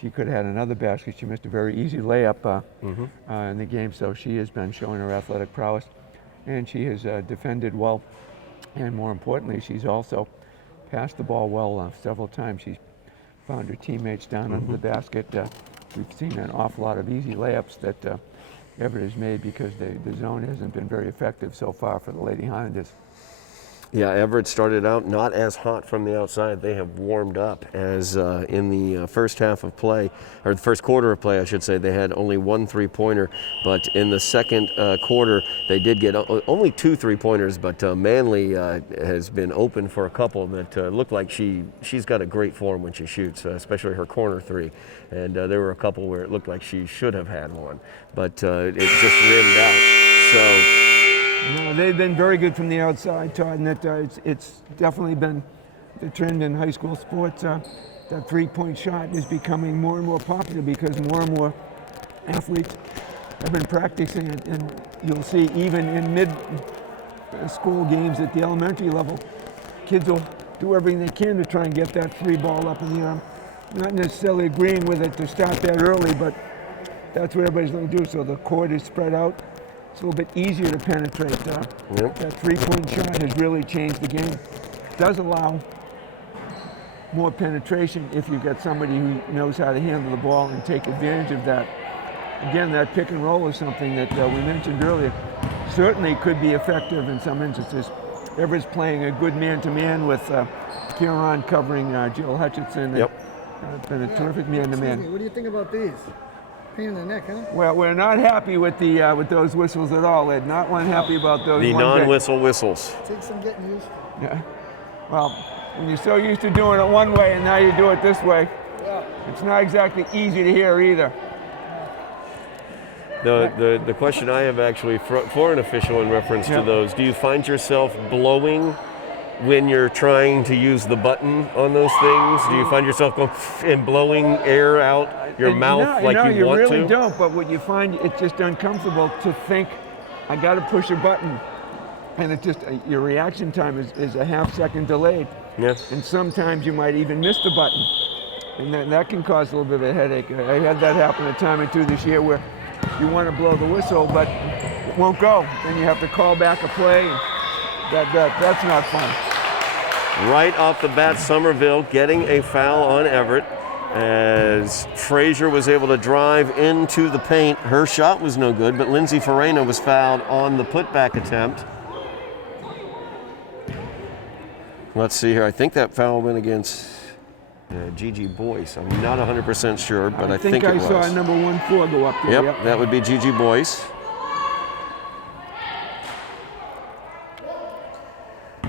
She could have had another basket. She missed a very easy layup in the game. So she has been showing her athletic prowess. And she has defended well. And more importantly, she's also passed the ball well several times. She's found her teammates down under the basket. We've seen an awful lot of easy layups that Everett has made because the zone hasn't been very effective so far for the Lady Highlanders. Yeah, Everett started out not as hot from the outside. They have warmed up as in the first half of play, or the first quarter of play, I should say, they had only 1 3-pointer. But in the second quarter, they did get only 2 3-pointers, but Manley has been open for a couple that look like she's got a great form when she shoots, especially her corner three. And there were a couple where it looked like she should have had one, but it just rimmed out. So. No, they've been very good from the outside, Todd, and it's definitely been the trend in high school sports. That three-point shot is becoming more and more popular because more and more athletes have been practicing it, and you'll see even in mid-school games at the elementary level, kids will do everything they can to try and get that three ball up in the air. Not necessarily agreeing with it to start that early, but that's what everybody's going to do. So the court is spread out. It's a little bit easier to penetrate. That three-point shot has really changed the game. It does allow more penetration if you've got somebody who knows how to handle the ball and take advantage of that. Again, that pick and roll is something that we mentioned earlier. Certainly could be effective in some instances. Everett's playing a good man-to-man with Kieran covering Jill Hutchinson. Yep. It's been a terrific man-to-man. What do you think about these? Pain in the neck, huh? Well, we're not happy with those whistles at all, Ed. Not one happy about those. The non-whistle whistles. Takes some getting used. Yeah. Well, when you're so used to doing it one way and now you do it this way, it's not exactly easy to hear either. The question I have actually for an official in reference to those, do you find yourself blowing when you're trying to use the button on those things? Do you find yourself going and blowing air out your mouth like you want really to? don't, but what you find, it's just uncomfortable to think, I got to push a button. And it just, your reaction time is a half-second delayed. Yeah. And sometimes you might even miss the button. And that can cause a little bit of a headache. I had that happen a time or two this year where you want to blow the whistle, but it won't go. Then you have to call back a play. That's not fun. Right off the bat, Somerville getting a foul on Everett as Frazier was able to drive into the paint. Her shot was no good, but Lindsay Farina was fouled on the putback attempt. Let's see here. I think that foul went against Gigi Boyce. I'm not 100% sure, but I think it was. I saw number 1-4 go up there. Yep, that would be Gigi Boyce.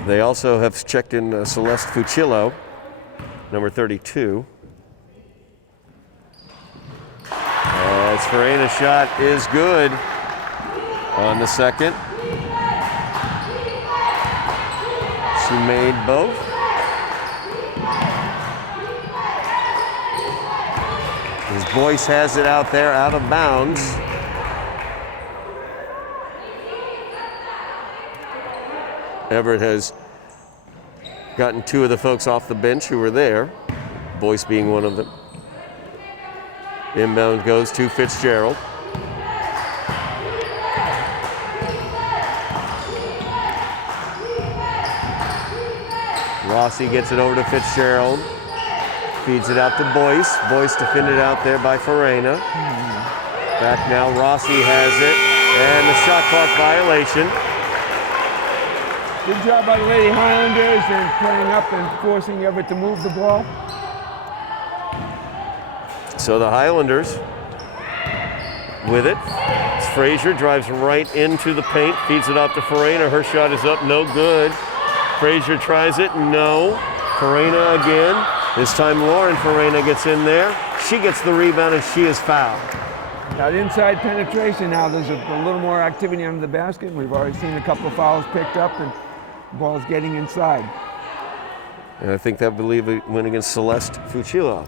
They also have checked in Celeste Fucillo, number 32. As Farina's shot is good on the second. She made both. As Boyce has it out there, out of bounds. Everett has gotten two of the folks off the bench who were there, Boyce being one of them. Inbound goes to Fitzgerald. Rossi gets it over to Fitzgerald. Feeds it out to Boyce. Boyce defended out there by Farina. Back now, Rossi has it. And the shot clock violation. Good job by the Lady Highlanders and playing up and forcing Everett to move the ball. So the Highlanders with it. Frazier drives right into the paint, feeds it off to Farina. Her shot is up, no good. Frazier tries it, no. Farina again. This time Lauren Farina gets in there. She gets the rebound and she is fouled. That inside penetration now, there's a little more activity under the basket. We've already seen a couple of fouls picked up and the ball's getting inside. And I think that, I believe it went against Celeste Fucillo,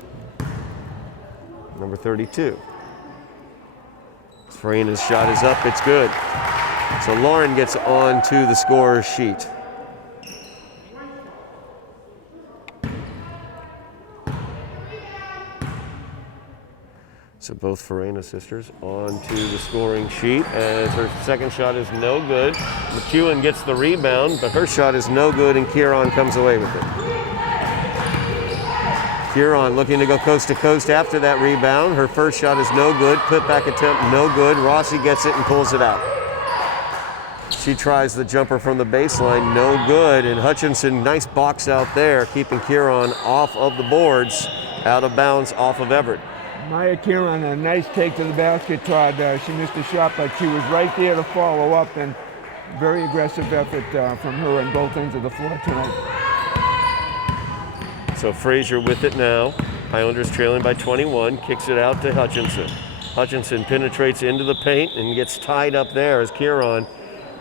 number 32. Farina's shot is up, it's good. So Lauren gets on to the scorer's sheet. So both Farina sisters on to the scoring sheet as her second shot is no good. McEwen gets the rebound, but her shot is no good and Kieran comes away with it. Kieran looking to go coast to coast after that rebound. Her first shot is no good. Putback attempt, no good. Rossi gets it and pulls it out. She tries the jumper from the baseline, no good. And Hutchinson, nice box out there, keeping Kieran off of the boards, out of bounds off of Everett. Maya Kieran, a nice take to the basket, Todd. She missed a shot, but she was right there to follow up, and very aggressive effort from her on both ends of the floor tonight. So Frazier with it now. Highlanders trailing by 21, kicks it out to Hutchinson. Hutchinson penetrates into the paint and gets tied up there as Kieran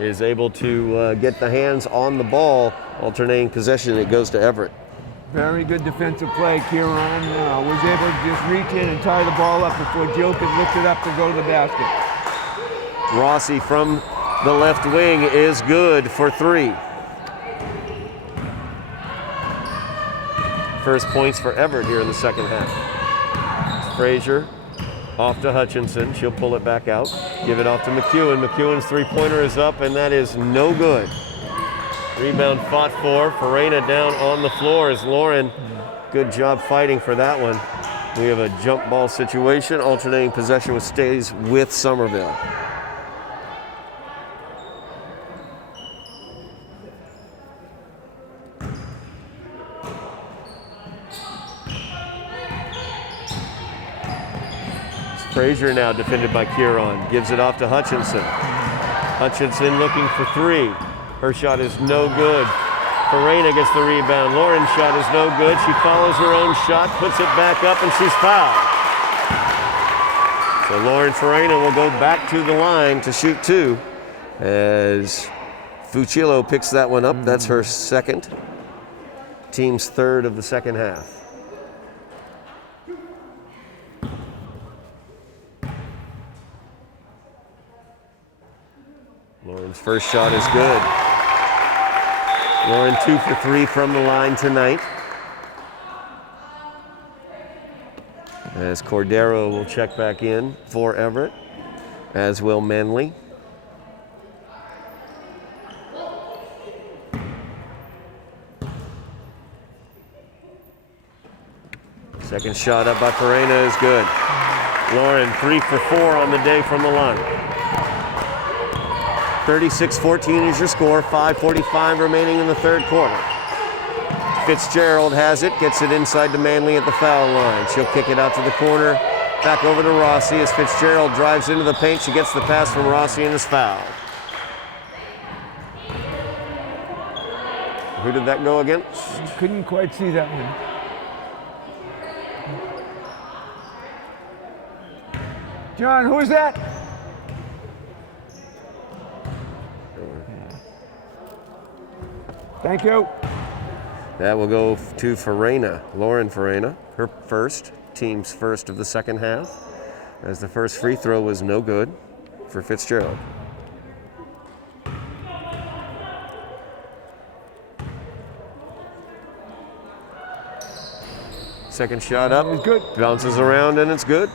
is able to get the hands on the ball. Alternating possession, it goes to Everett. Very good defensive play. Kieran was able to just reach in and tie the ball up before Jill could lift it up to go to the basket. Rossi from the left wing is good for three. First points for Everett here in the second half. Frazier off to Hutchinson. She'll pull it back out. Give it off to McEwen. McEwen's three-pointer is up, and that is no good. Rebound fought for. Farina down on the floor as Lauren. Good job fighting for that one. We have a jump ball situation. Alternating possession stays with Somerville. Frazier now defended by Kieran. Gives it off to Hutchinson. Hutchinson looking for three. Her shot is no good. Farina gets the rebound. Lauren's shot is no good. She follows her own shot, puts it back up, and she's fouled. So So Lauren Farina will go back to the line to shoot 2 as Fucillo picks that one up. That's her second. Team's third of the second half. Lauren's first shot is good. Lauren 2 for 3 from the line tonight. As Cordero will check back in for Everett, as will Manley. Second shot up by Farina is good. Lauren 3 for 4 on the day from the line. 36-14 is your score, 5:45 remaining in the third quarter. Fitzgerald has it, gets it inside to Manley at the foul line. She'll kick it out to the corner, back over to Rossi as Fitzgerald drives into the paint. She gets the pass from Rossi and is fouled. Who did that go against? Couldn't quite see that one. John, who is that? Thank you. That will go to Farina, Lauren Farina, her first, team's first of the second half, as the first free throw was no good for Fitzgerald. Second shot up, It's good. bounces around and it's good.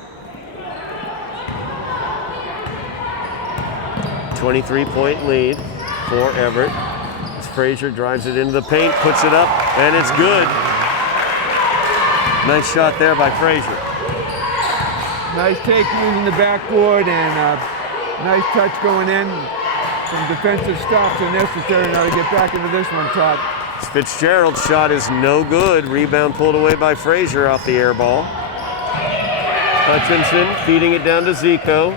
23-point lead for Everett. As Frazier drives it into the paint, puts it up, and it's good. Nice shot there by Frazier. Nice take using the backboard and nice touch going in. Some defensive stops are necessary now to get back into this one, Todd. Fitzgerald's shot is no good. Rebound pulled away by Frazier off the air ball. Hutchinson feeding it down to Zico.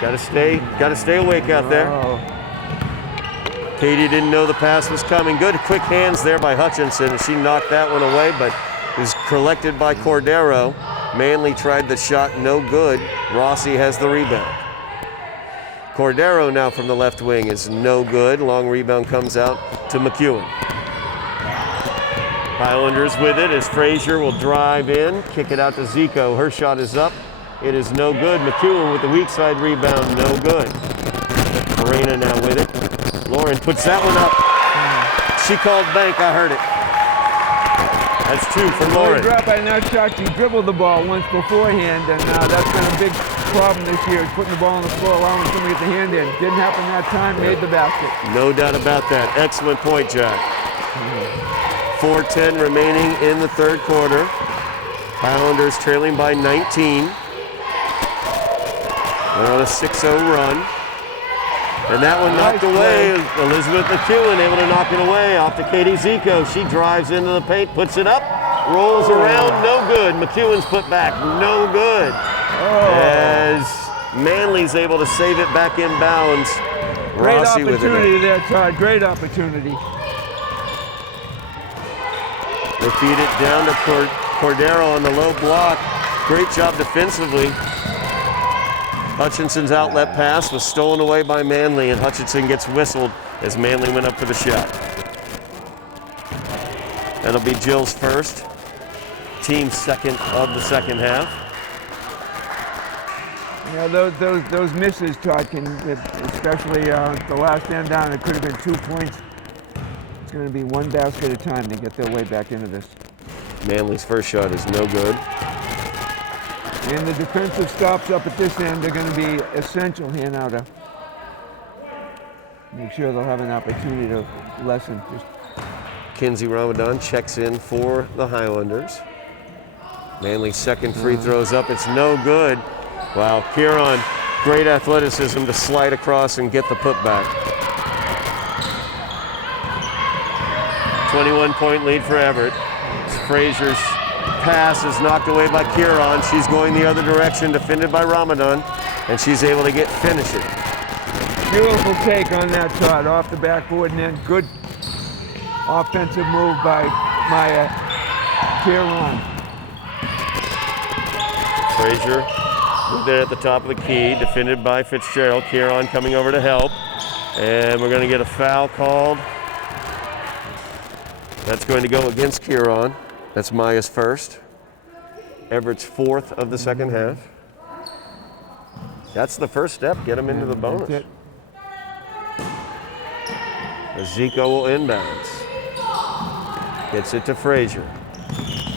Gotta stay awake out there. Oh. Katie didn't know the pass was coming. Good quick hands there by Hutchinson. She knocked that one away, but it was collected by Cordero. Manley tried the shot, no good. Rossi has the rebound. Cordero now from the left wing is no good. Long rebound comes out to McEwen. Highlanders with it as Frazier will drive in, kick it out to Zico. Her shot is up. It is no good. McEwen with the weak side rebound, no good. Farina now with it. Lauren puts that one up. She called bank, I heard it. That's 2 for Lauren. Drop by that shot, she dribbled the ball once beforehand, and that's been a big problem this year, is putting the ball on the floor, allowing somebody to get the hand in. Didn't happen that time, made the basket. No doubt about that. Excellent point, Jack. 4:10 remaining in the third quarter. Highlanders trailing by 19. They're on a 6-0 run. And that one knocked away. Elizabeth McEwen able to knock it away off to Katie Zico. She drives into the paint, puts it up, rolls around, no good. McEwen's put back, no good. As Manley's able to save it back in bounds. Great Rossi with opportunity it. there, Todd. Great opportunity. They feed it down to Cordero on the low block. Great job defensively. Hutchinson's outlet pass was stolen away by Manley, and Hutchinson gets whistled as Manley went up for the shot. That'll be Jill's first, team's second of the second half. You know, those misses, Todd, can, especially the last end down, it could have been 2 points. It's going to be one basket at a time to get their way back into this. Manley's first shot is no good. And the defensive stops up at this end are going to be essential here now to make sure they'll have an opportunity to lessen. Kinsey Ramadan checks in for the Highlanders. Manley's second free throw's up. It's no good. Wow, Kieran, great athleticism to slide across and get the putback. 21-point lead for Everett. Frazier's pass is knocked away by Kieran. She's going the other direction, defended by Ramadan, and she's able to get finishing. Beautiful take on that, Todd, off the backboard, and then good offensive move by Kieran. Frazier There at the top of the key, defended by Fitzgerald. Kieran coming over to help. And we're going to get a foul called. That's going to go against Kieran. That's Maya's first. Everett's fourth of the second half. That's the first step. Get him into the bonus. That's it. Zico will inbounds. Gets it to Frazier.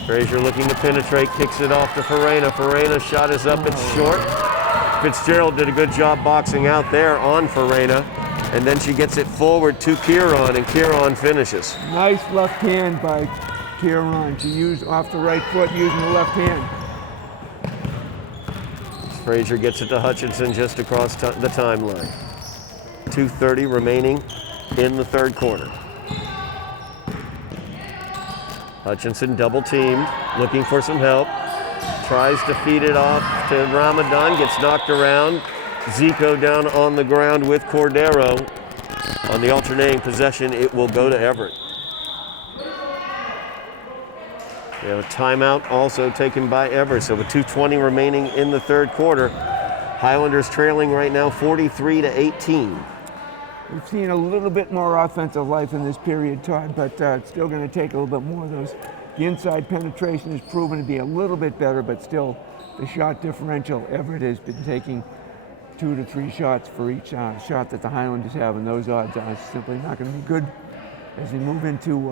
Frazier looking to penetrate, kicks it off to Farina. Farina's shot is up, it's short. Fitzgerald did a good job boxing out there on Farina. And then she gets it forward to Kieran, and Kieran finishes. Nice left hand by Kieran. She used off the right foot using the left hand. Frazier gets it to Hutchinson just across the timeline. 2:30 remaining in the third quarter. Hutchinson double teamed, looking for some help. Tries to feed it off to Ramadan, gets knocked around. Zico down on the ground with Cordero. On the alternating possession, it will go to Everett. We have a timeout also taken by Everett, so with 2:20 remaining in the third quarter. Highlanders trailing right now 43-18. We've seen a little bit more offensive life in this period, Todd, but it's still going to take a little bit more of those. The inside penetration has proven to be a little bit better, but still the shot differential, Everett has been taking 2 to 3 shots for each shot that the Highlanders have, and those odds are simply not going to be good as we move into,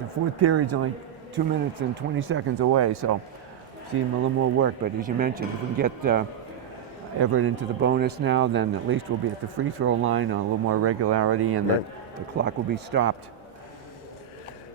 the fourth period's only 2 minutes and 20 seconds away, so see a little more work. But as you mentioned, if we can get Everett into the bonus now, then at least we'll be at the free throw line on a little more regularity, and the clock will be stopped.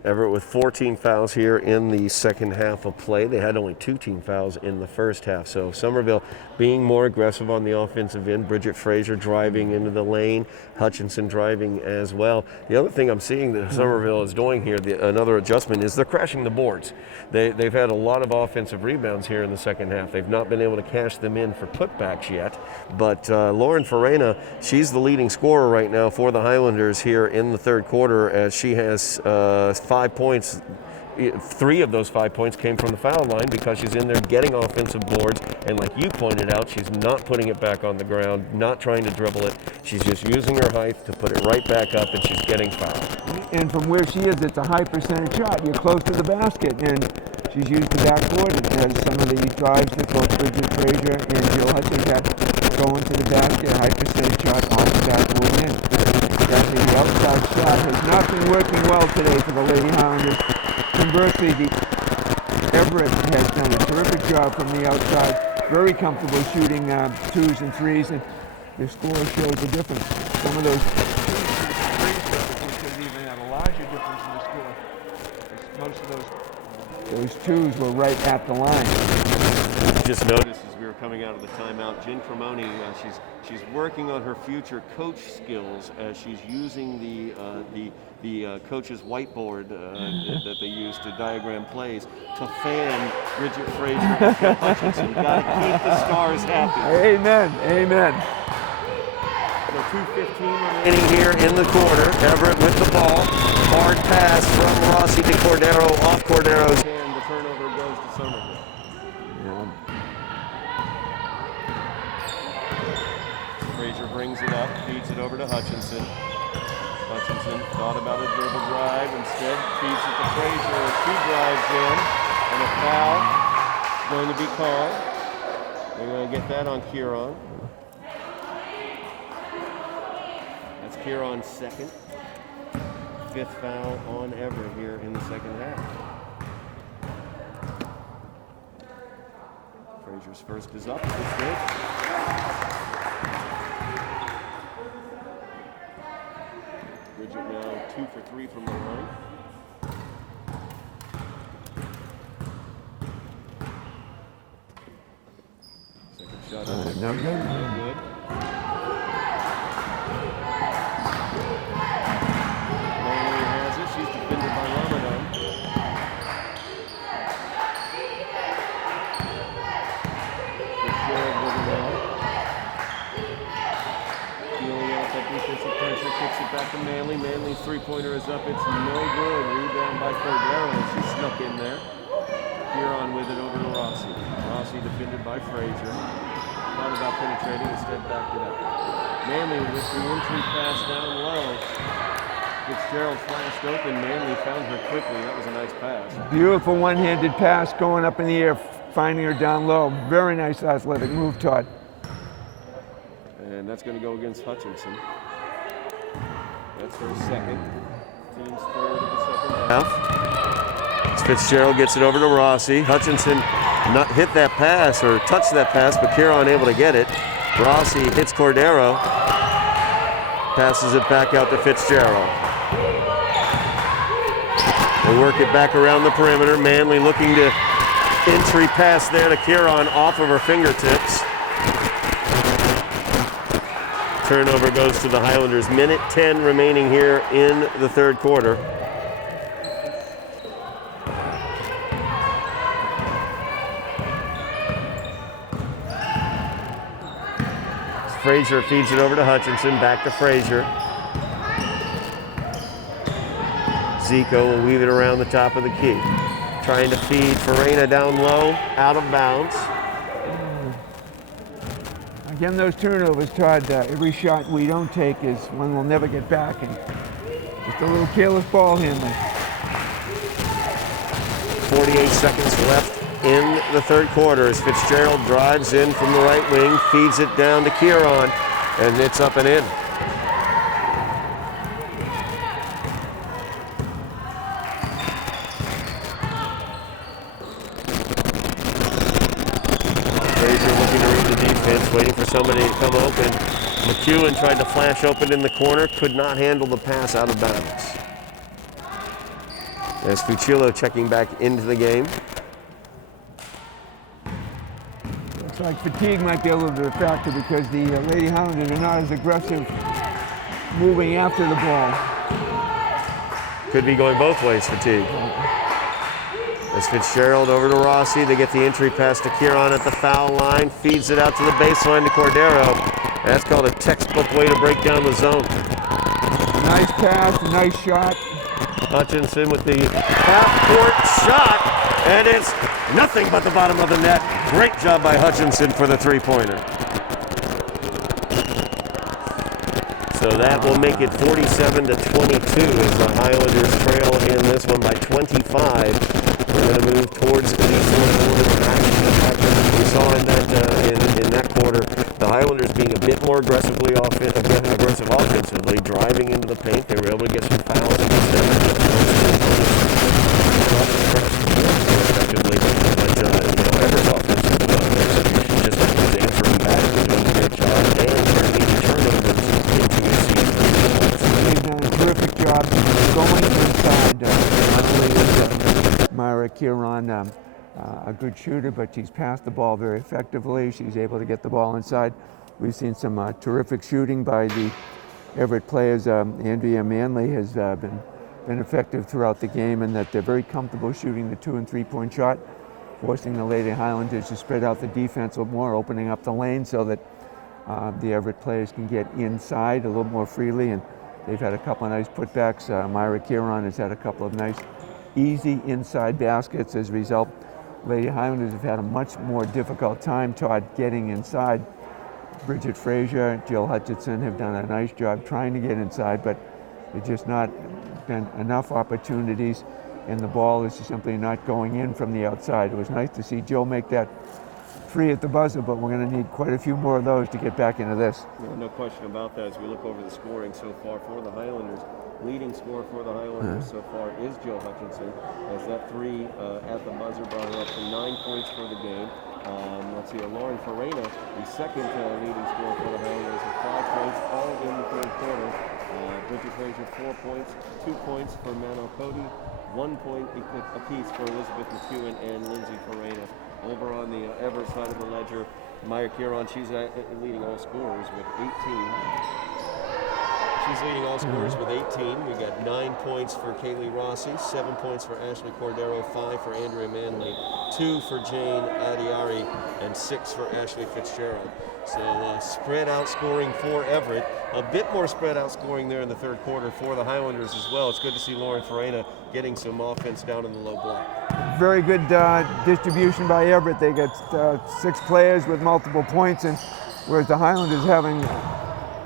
Everett with 14 fouls here in the second half of play. They had only 2 team fouls in the first half. So Somerville being more aggressive on the offensive end. Bridget Frazier driving into the lane. Hutchinson driving as well. The other thing I'm seeing that Somerville is doing here, another adjustment, is they're crashing the boards. They've had a lot of offensive rebounds here in the second half. They've not been able to cash them in for putbacks yet. But Lauren Farina, she's the leading scorer right now for the Highlanders here in the third quarter, as she has 5 points. 3 of those 5 points came from the foul line because she's in there getting offensive boards, and like you pointed out, she's not putting it back on the ground, not trying to dribble it. She's just using her height to put it right back up, and she's getting fouled. And from where she is, it's a high percentage shot. You're close to the basket, and she's used the backboard. It has some of the drives that both Bridget Frazier and Jill Hutchins had going to the basket. High percentage shot off the backboard in. Definitely the outside shot has not been working well today for the Lady Highlanders. Conversely, Everett has done a terrific job from the outside, very comfortable shooting 2s and 3s, and the score shows the difference. Some of those 3s could even have a larger difference in the score. Most of those 2s were right at the line. Just noticed as we were coming out of the timeout, Jen Cremoni, she's working on her future coach skills as she's using the coach's whiteboard that they use to diagram plays to fan Bridget Frazier and Jill Hutchinson. Got to keep the stars happy. Amen. Amen. So 2:15 remaining here in the quarter. Everett with the ball. Hard pass from Rossi to Cordero, off Cordero's hand. The turnover goes to Somerville. Frazier brings it up, feeds it over to Hutchinson. Hutchinson thought about a dribble drive, instead feeds it to Frazier. She drives in, and a foul going to be called. They're going to get that on Kieran. That's Kieran's second. 5th foul on Everett here in the second half. Frazier's first is up. It's good. Bridget now 2 for 3 from the line. Second shot. No good. No good. Langley has it. She's defended by Ramadan. Fitzgerald with it now. Feeling out that defensive pressure, kicks it back to Manley. Manley's 3-pointer is up. It's no good. Rebound by Cordero. She snuck in there. Kieran with it over to Rossi. Rossi defended by Frazier. about penetrating, instead backed it up. Manley with the entry pass down low. Fitzgerald flashed open. Manley found her quickly. That was a nice pass. Beautiful one-handed pass going up in the air, finding her down low. Very nice athletic move, Todd. And that's going to go against Hutchinson. That's her second. Team's third of the second half. Fitzgerald gets it over to Rossi. Hutchinson not hit that pass or touched that pass, but Kieran able to get it. Rossi hits Cordero. Passes it back out to Fitzgerald. They work it back around the perimeter. Manley looking to entry pass there to Kieran off of her fingertips. Turnover goes to the Highlanders. Minute 10 remaining here in the third quarter. Frazier feeds it over to Hutchinson, back to Frazier. Zico will weave it around the top of the key. Trying to feed Farina down low, out of bounds. Again, those turnovers, Todd, every shot we don't take is one we'll never get back. And just a little careless ball handling. 48 seconds left in the third quarter as Fitzgerald drives in from the right wing, feeds it down to Kieran, and it's up and in. Frazier looking to read the defense, waiting for somebody to come open. McEwen tried to flash open in the corner, could not handle the pass out of bounds. As Fucillo checking back into the game. Looks like fatigue might be a little bit of a factor because the Lady Highlanders are not as aggressive moving after the ball. Could be going both ways, fatigue. As Fitzgerald over to Rossi, they get the entry pass to Kieran at the foul line, feeds it out to the baseline to Cordero. That's called a textbook way to break down the zone. Nice pass, nice shot. Hutchinson with the half-court shot, and it's nothing but the bottom of the net. Great job by Hutchinson for the three-pointer. So that will make it 47-22 as the Highlanders trail in this one by 25. We're going to move towards the fourth quarter action. We saw in that quarter the Highlanders being a bit more aggressive offensively, driving into the paint. They were able to get some fouls against them. Effectively, but Everett's offense just was answering back and doing a great job and turning turnovers into a season. They've done a terrific job going inside. Not only is Myra Kieran a good shooter, but she's passed the ball very effectively. She's able to get the ball inside. We've seen some terrific shooting by the Everett players. Andrea Manley has been effective throughout the game, and that they're very comfortable shooting the 2- and 3-point shot, forcing the Lady Highlanders to spread out the defense a little more, opening up the lane so that the Everett players can get inside a little more freely. And they've had a couple of nice putbacks. Myra Kieran has had a couple of nice, easy inside baskets. As a result, Lady Highlanders have had a much more difficult time, Todd, getting inside. Bridget Frazier, Jill Hutchinson have done a nice job trying to get inside, but there's just not been enough opportunities, and the ball is simply not going in from the outside. It was nice to see Jill make that free at the buzzer, but we're going to need quite a few more of those to get back into this. No question about that. As we look over the scoring so far for the Highlanders, leading scorer for the Highlanders so far is Jill Hutchinson, as that three at the buzzer brought her up to 9 points for the game. Let's see, Lauren Farina, the second leading scorer for the Highlanders, with 5 points, all in the third quarter. Bridget Frazier, 4 points, 2 points for Mano Cody, 1 point apiece for Elizabeth McEwen and Lindsay Farina. Over on the Everett side of the ledger, Maya Kieran, she's leading all scorers with 18. She's leading all scorers with 18. We got 9 points for Kaylee Rossi, 7 points for Ashley Cordero, 5 for Andrea Manley, 2 for Jane Adiari, and 6 for Ashley Fitzgerald. So spread out scoring for Everett. A bit more spread out scoring there in the third quarter for the Highlanders as well. It's good to see Lauren Farina getting some offense down in the low block. Very good distribution by Everett. They got 6 players with multiple points, and whereas the Highlanders having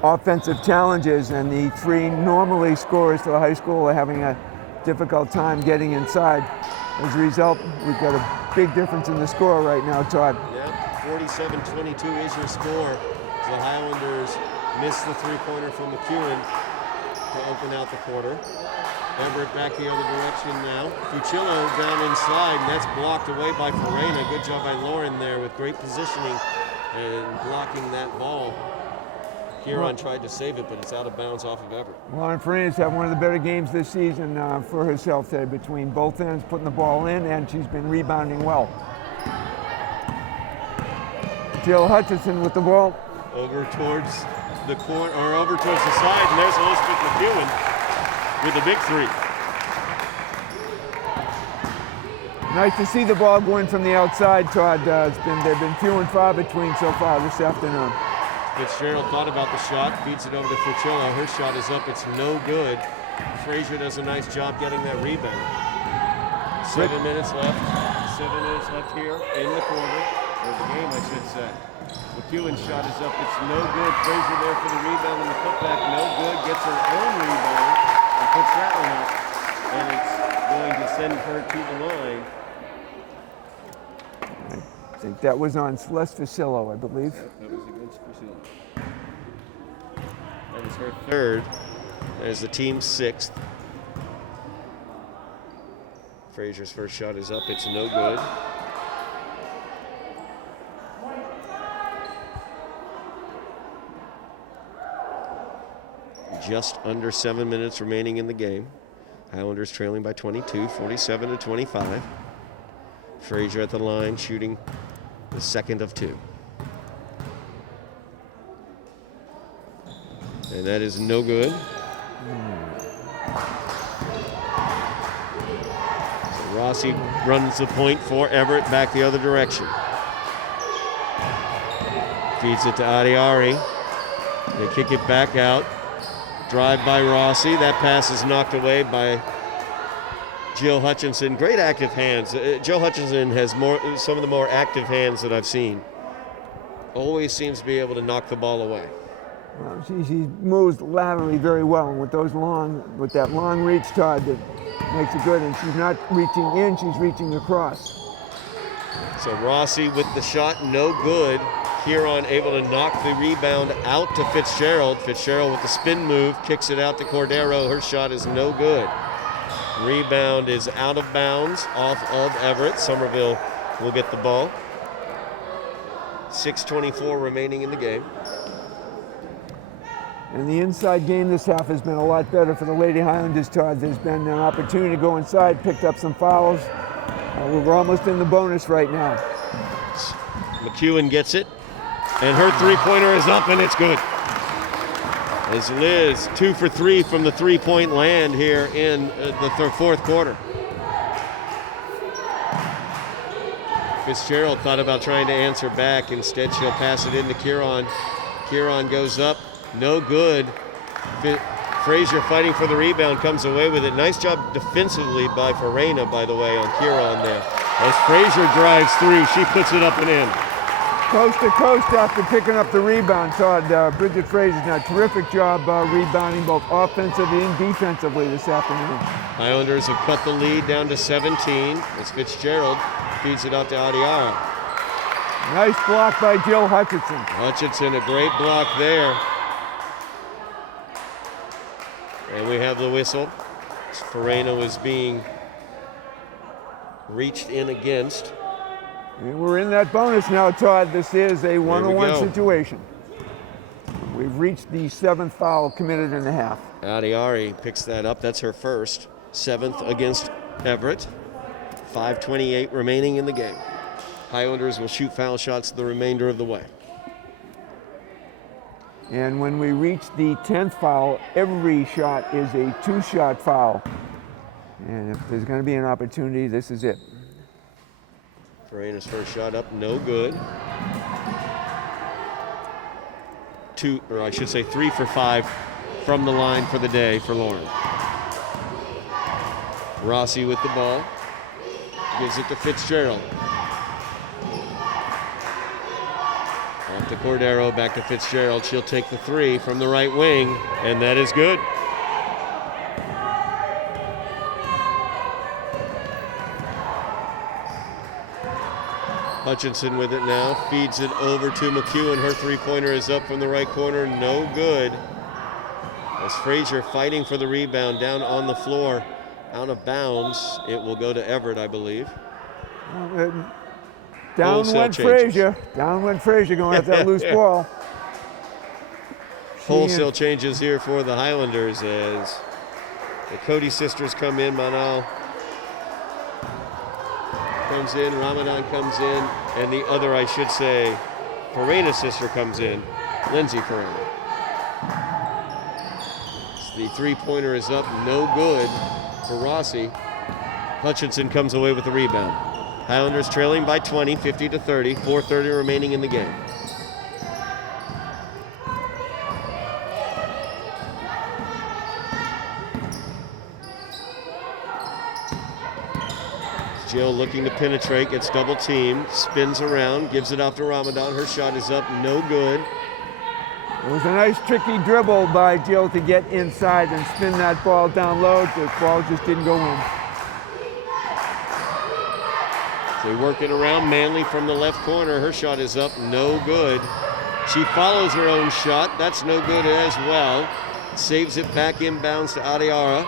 offensive challenges, and the 3 normally scorers for the high school are having a difficult time getting inside. As a result, we've got a big difference in the score right now, Todd. Yep, 47-22 is your score. The Highlanders missed the 3-pointer from McEwen to open out the quarter. Everett back the other direction now. Fucillo down inside, and that's blocked away by Farina. Good job by Lauren there with great positioning and blocking that ball. Huron tried to save it, but it's out of bounds off of Everett. Lauren Farina's had one of the better games this season for herself there, between both ends, putting the ball in, and she's been rebounding well. Jill Hutchinson with the ball. Over towards the corner, or over towards the side, and there's Elizabeth McEwen with a big 3. Nice to see the ball going from the outside, Todd. They've been few and far between so far this afternoon. Fitzgerald thought about the shot, feeds it over to Fucillo. Her shot is up, it's no good. Frazier does a nice job getting that rebound. 7 minutes left. 7 minutes left here in the quarter, or the game, I should say. McEwen's shot is up, it's no good. Frazier there for the rebound and the putback, no good. Gets her own rebound and puts that one up. And it's going to send her to the line. I think that was on Celeste Fucillo, I believe. That was against Brazil. That was her 3rd. There's the team's 6th. Frazier's first shot is up. It's no good. Just under 7 minutes remaining in the game. Highlanders trailing by 22, 47-25. Frazier at the line, shooting the 2nd of 2. And that is no good. So Rossi runs the point for Everett, back the other direction. Feeds it to Adiari. They kick it back out. Drive by Rossi. That pass is knocked away by Jill Hutchinson. Great active hands. Jill Hutchinson has some of the more active hands that I've seen. Always seems to be able to knock the ball away. Well, she moves laterally very well, and with that long reach, Todd, that makes it good. And she's not reaching in; she's reaching across. So Rossi with the shot, no good. Huron able to knock the rebound out to Fitzgerald. Fitzgerald with the spin move, kicks it out to Cordero. Her shot is no good. Rebound is out of bounds off of Everett. Somerville will get the ball. 6:24 remaining in the game. And the inside game this half has been a lot better for the Lady Highlanders, Todd. There's been an opportunity to go inside, picked up some fouls. We're almost in the bonus right now. McEwen gets it, and her 3-pointer is up, and it's good. As Liz, 2 for 3 from the 3-point land here in the 4th quarter. Fitzgerald thought about trying to answer back. Instead, she'll pass it into Huron. Huron goes up, no good. Frazier fighting for the rebound, comes away with it. Nice job defensively by Farina, by the way, on Huron there. As Frazier drives through, she puts it up and in. Coast to coast after picking up the rebound, Todd. Bridget Frazier's done a terrific job rebounding both offensively and defensively this afternoon. Highlanders have cut the lead down to 17 as Fitzgerald feeds it out to Adiara. Nice block by Jill Hutchinson. Hutchinson, a great block there. And we have the whistle. Farina was being reached in against. And we're in that bonus now, Todd. This is a one-on-one situation. We've reached the 7th foul committed in the half. Adiari picks that up. That's her first. 7th against Everett. 5:28 remaining in the game. Highlanders will shoot foul shots the remainder of the way. And when we reach the 10th foul, every shot is a 2-shot foul. And if there's going to be an opportunity, this is it. Farina's first shot up, no good. 3 for 5 from the line for the day for Lauren. Rossi with the ball, gives it to Fitzgerald. Off to Cordero back to Fitzgerald. She'll take the three from the right wing, and that is good. Hutchinson with it now, feeds it over to McEwen. Her three-pointer is up from the right corner, no good. As Frazier fighting for the rebound down on the floor, out of bounds. It will go to Everett, I believe. Down Wholesale went changes. Frazier. Down went Frazier going at that loose ball. Wholesale changes here for the Highlanders as the Cody sisters come in. Manal comes in, Ramadan comes in, and the other, I should say, Farina sister comes in, Lindsay Farina. The three-pointer is up, no good for Rossi. Hutchinson comes away with the rebound. Highlanders trailing by 20, 50-30, 4:30 remaining in the game. Jill looking to penetrate, gets double teamed, spins around, gives it off to Ramadan. Her shot is up, no good. It was a nice tricky dribble by Jill to get inside and spin that ball down low. The ball just didn't go in. They work it around Manley from the left corner. Her shot is up, no good. She follows her own shot. That's no good as well. Saves it back inbounds to Adiara.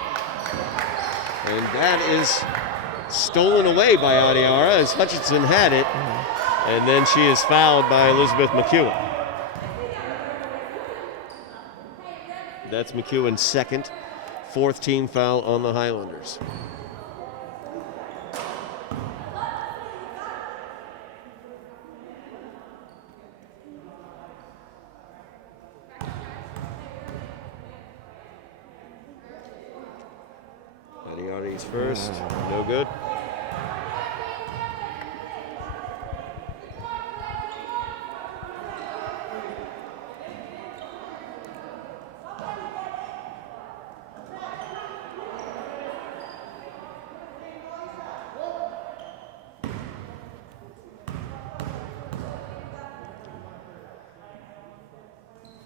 And that is stolen away by Adiara as Hutchinson had it. And then she is fouled by Elizabeth McEwen. That's McEwen's second, fourth team foul on the Highlanders. Adiara's first, no good.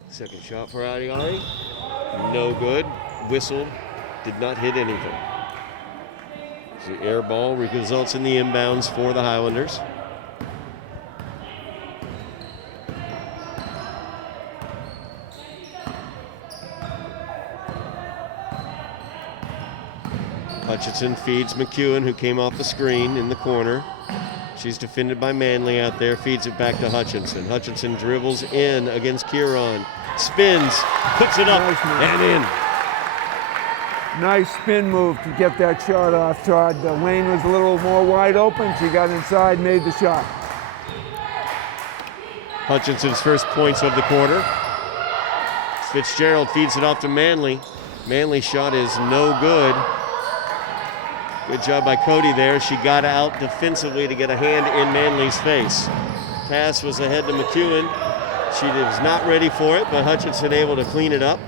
Second shot for Adiari, no good. Whistled, did not hit anything. The air ball results in the inbounds for the Highlanders. Hutchinson feeds McEwen, who came off the screen in the corner. She's defended by Manley out there, feeds it back to Hutchinson. Hutchinson dribbles in against Kieran, spins, puts it up and in. Nice spin move to get that shot off, Todd. The lane was a little more wide open. She got inside, made the shot. Hutchinson's first points of the quarter. Fitzgerald feeds it off to Manley. Manley's shot is no good. Good job by Cody there. She got out defensively to get a hand in Manley's face. Pass was ahead to McEwen. She was not ready for it, but Hutchinson able to clean it up.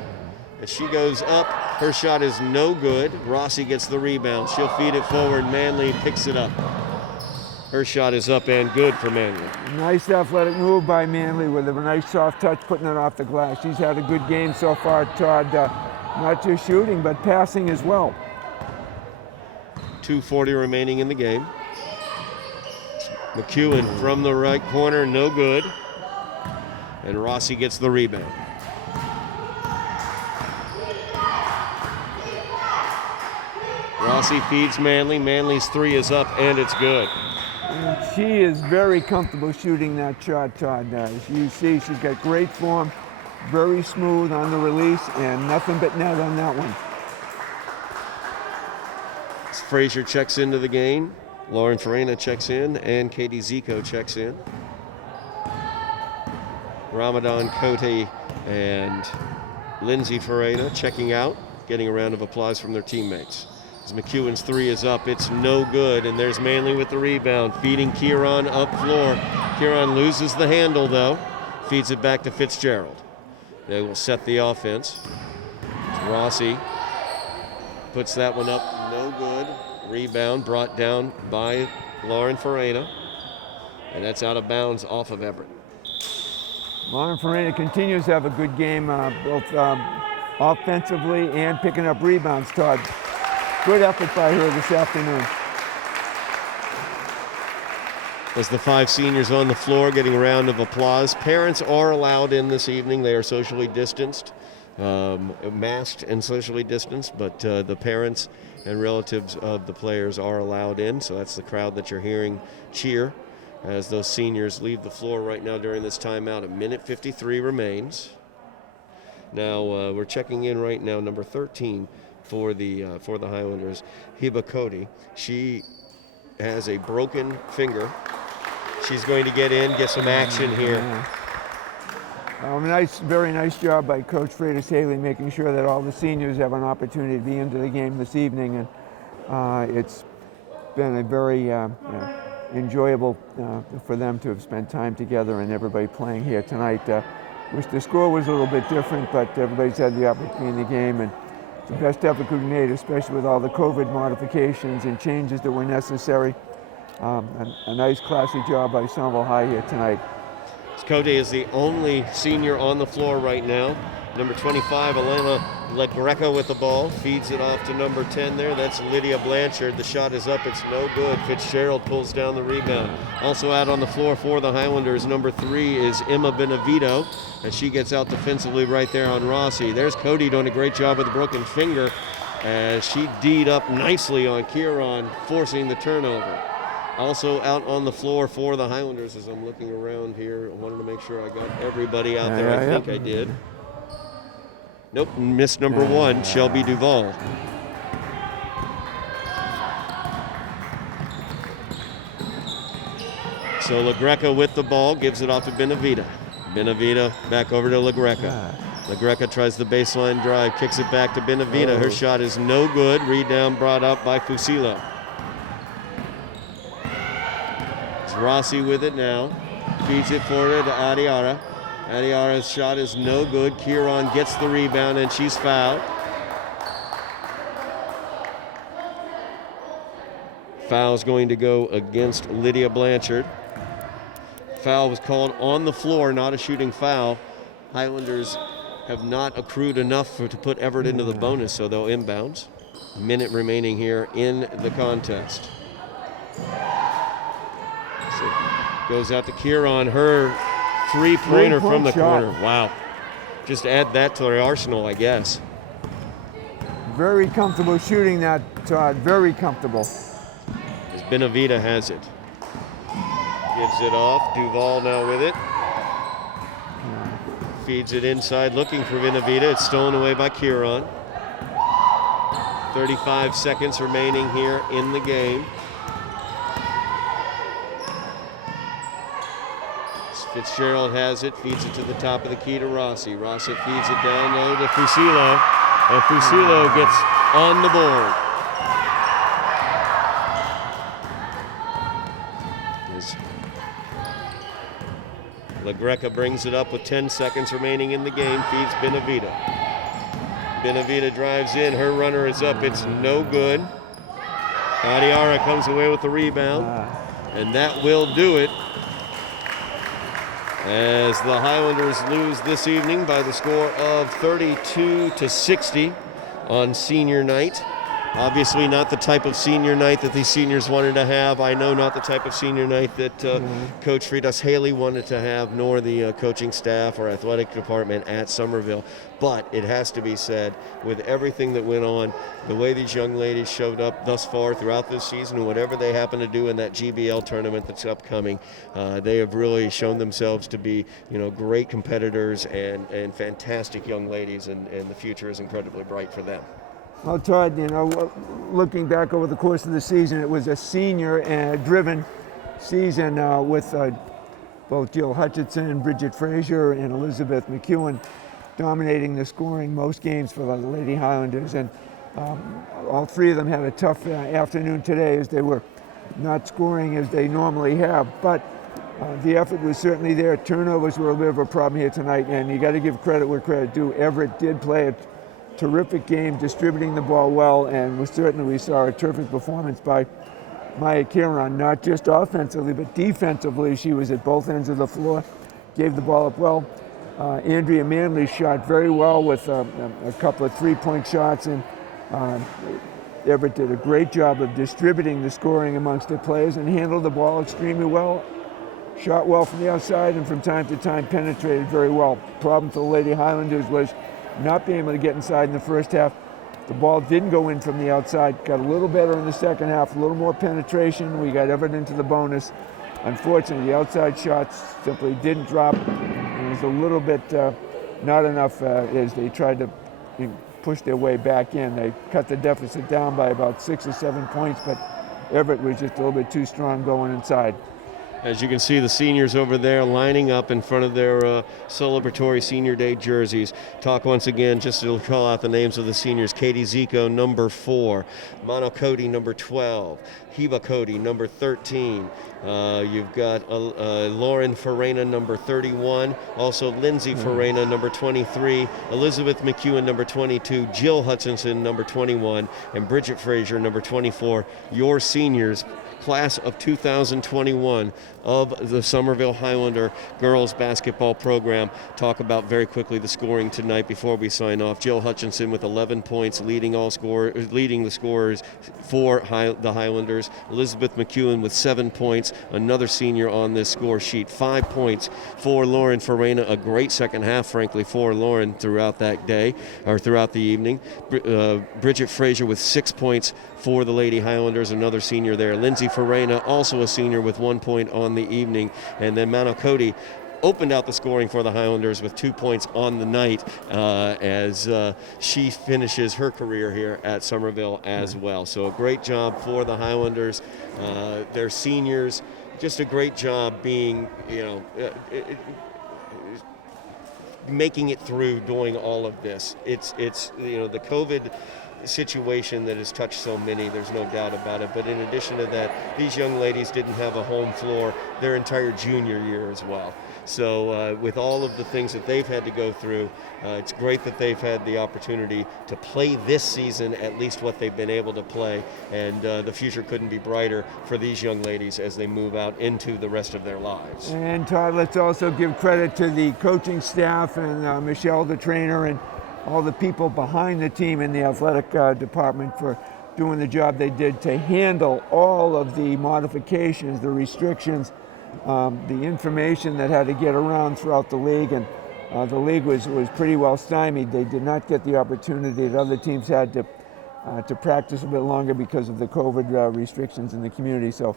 As she goes up, her shot is no good. Rossi gets the rebound. She'll feed it forward. Manley picks it up. Her shot is up and good for Manley. Nice athletic move by Manley with a nice soft touch, putting it off the glass. She's had a good game so far, Todd. Not just shooting, but passing as well. 2:40 remaining in the game. McEwen from the right corner, no good. And Rossi gets the rebound. Rossi feeds Manley. Manley's three is up and it's good. And she is very comfortable shooting that shot, Todd. As you see, she's got great form, very smooth on the release, and nothing but net on that one. Frazier checks into the game. Lauren Farina checks in, and Katie Zico checks in. Ramadan Cote and Lindsay Farina checking out, getting a round of applause from their teammates. As McEwen's three is up, it's no good, and there's Manley with the rebound, feeding Kieran up floor. Kieran loses the handle, though, feeds it back to Fitzgerald. They will set the offense. Rossi puts that one up, no good. Rebound brought down by Lauren Farina, and that's out of bounds off of Everett. Lauren Farina continues to have a good game, both offensively and picking up rebounds, Todd. Good effort by her this afternoon. As the 5 seniors on the floor getting a round of applause. Parents are allowed in this evening. They are socially distanced, masked and socially distanced, but the parents and relatives of the players are allowed in. So that's the crowd that you're hearing cheer as those seniors leave the floor right now during this timeout. 1:53 remains. Now we're checking in right now, number 13 for the Highlanders, Hiba Cody. She has a broken finger. She's going to get in, get some action here. Very nice job by Coach Freitas Haley, making sure that all the seniors have an opportunity to be into the game this evening, and it's been a very enjoyable for them to have spent time together and everybody playing here tonight. Wish the score was a little bit different, but everybody's had the opportunity in the game, and the best effort we've made, especially with all the COVID modifications and changes that were necessary. A nice, classy job by Somerville High here tonight. Cody is the only senior on the floor right now. Number 25, Elena LaGreca with the ball. Feeds it off to number 10 there. That's Lydia Blanchard. The shot is up. It's no good. Fitzgerald pulls down the rebound. Also out on the floor for the Highlanders, number 3 is Emma Benevito, and she gets out defensively right there on Rossi. There's Cody doing a great job with a broken finger as she D'd up nicely on Kieran, forcing the turnover. Also out on the floor for the Highlanders, as I'm looking around here, I wanted to make sure I got everybody out there. I think I did. Nope, missed number 1, Shelby Duvall. So LaGreca with the ball, gives it off to Benevita. Benevita back over to LaGreca. LaGreca tries the baseline drive, kicks it back to Benevita. Her shot is no good. Rebound brought up by Fusilo. It's Rossi with it now. Feeds it forward to Adiara. Adiara's shot is no good. Kieran gets the rebound and she's fouled. Foul's going to go against Lydia Blanchard. Foul was called on the floor, not a shooting foul. Highlanders have not accrued enough to put Everett into the bonus, so they'll inbounds. A minute remaining here in the contest. So goes out to Kieran, her three-pointer from the corner. Wow. Just add that to their arsenal, I guess. Very comfortable shooting that, Todd. Very comfortable. As Benevita has it. Gives it off. Duvall now with it. Feeds it inside, looking for Benevita. It's stolen away by Kieran. 35 seconds remaining here in the game. Fitzgerald has it, feeds it to the top of the key to Rossi. Rossi feeds it down low to Fusilo, and Fusilo gets on the board. As LaGreca brings it up with 10 seconds remaining in the game, feeds Benevita. Benevita drives in, her runner is up, it's no good. Adiara comes away with the rebound, and that will do it. As the Highlanders lose this evening by the score of 32-60 on senior night. Obviously not the type of senior night that these seniors wanted to have. I know not the type of senior night that Coach Freitas Haley wanted to have, nor the coaching staff or athletic department at Somerville. But it has to be said, with everything that went on, the way these young ladies showed up thus far throughout this season, and whatever they happen to do in that GBL tournament that's upcoming, they have really shown themselves to be, great competitors and fantastic young ladies, and the future is incredibly bright for them. Well, Todd, looking back over the course of the season, it was a senior-driven season with both Jill Hutchinson, Bridget Frazier, and Elizabeth McEwen dominating the scoring most games for the Lady Highlanders. And all three of them had a tough afternoon today as they were not scoring as they normally have. But the effort was certainly there. Turnovers were a bit of a problem here tonight, and you got to give credit where credit due. Everett did play a terrific game, distributing the ball well, and we saw a terrific performance by Maya Kieran, not just offensively, but defensively. She was at both ends of the floor, gave the ball up well. Andrea Manley shot very well with a couple of three-point shots, and Everett did a great job of distributing the scoring amongst their players and handled the ball extremely well. Shot well from the outside and from time to time penetrated very well. Problem for the Lady Highlanders was not being able to get inside in the first half. The ball didn't go in from the outside. Got a little better in the second half, a little more penetration. We got Everett into the bonus. Unfortunately, the outside shots simply didn't drop. It was a little bit not enough as they tried to push their way back in. They cut the deficit down by about 6 or 7 points, but Everett was just a little bit too strong going inside. As you can see, the seniors over there lining up in front of their celebratory Senior Day jerseys. Talk once again, just to call out the names of the seniors. Katie Zico, number 4. Mono Cody, number 12. Heba Cody, number 13. You've got Lauren Farena, number 31. Also Lindsay Farena, number 23. Elizabeth McEwen, number 22. Jill Hutchinson, number 21. And Bridget Frazier, number 24. Your seniors, class of 2021 of the Somerville Highlander girls basketball program. Talk about very quickly the scoring tonight before we sign off. Jill Hutchinson with 11 points, leading the scorers for the Highlanders. Elizabeth McEwen with 7 points, another senior on this score sheet. 5 points for Lauren Farena. A great second half, frankly, for Lauren throughout that day, or throughout the evening. Bridget Frazier with 6 points for the Lady Highlanders, another senior there. Lindsay Farena, also a senior, with 1 point on the evening. And then Mono Cody opened out the scoring for the Highlanders with 2 points on the night as she finishes her career here at Somerville as well. So a great job for the Highlanders. Their seniors, just a great job being, making it through doing all of this. It's the COVID situation that has touched so many, there's no doubt about it. But in addition to that, these young ladies didn't have a home floor their entire junior year as well. So with all of the things that they've had to go through, it's great that they've had the opportunity to play this season, at least what they've been able to play. And the future couldn't be brighter for these young ladies as they move out into the rest of their lives. And Todd, let's also give credit to the coaching staff and Michelle, the trainer, and all the people behind the team in the athletic department for doing the job they did to handle all of the modifications, the restrictions, the information that had to get around throughout the league. And the league was pretty well stymied. They did not get the opportunity that other teams had to practice a bit longer because of the COVID restrictions in the community. So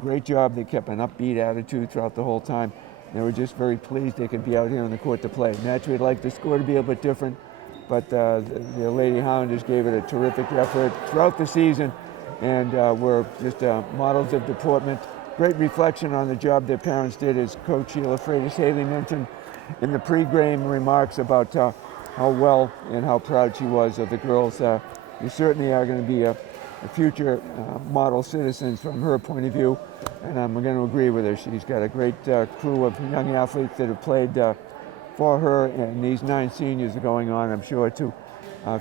great job. They kept an upbeat attitude throughout the whole time. They were just very pleased they could be out here on the court to play. Naturally, we'd like the score to be a bit different, but the Lady Highlanders gave it a terrific effort throughout the season, and were just models of deportment. Great reflection on the job their parents did, as Coach Sheila Freitas-Haley mentioned in the pre-game remarks about how well and how proud she was of the girls. You certainly are going to be a future model citizens from her point of view, and I'm going to agree with her. She's got a great crew of young athletes that have played for her, and these 9 seniors are going on, I'm sure, to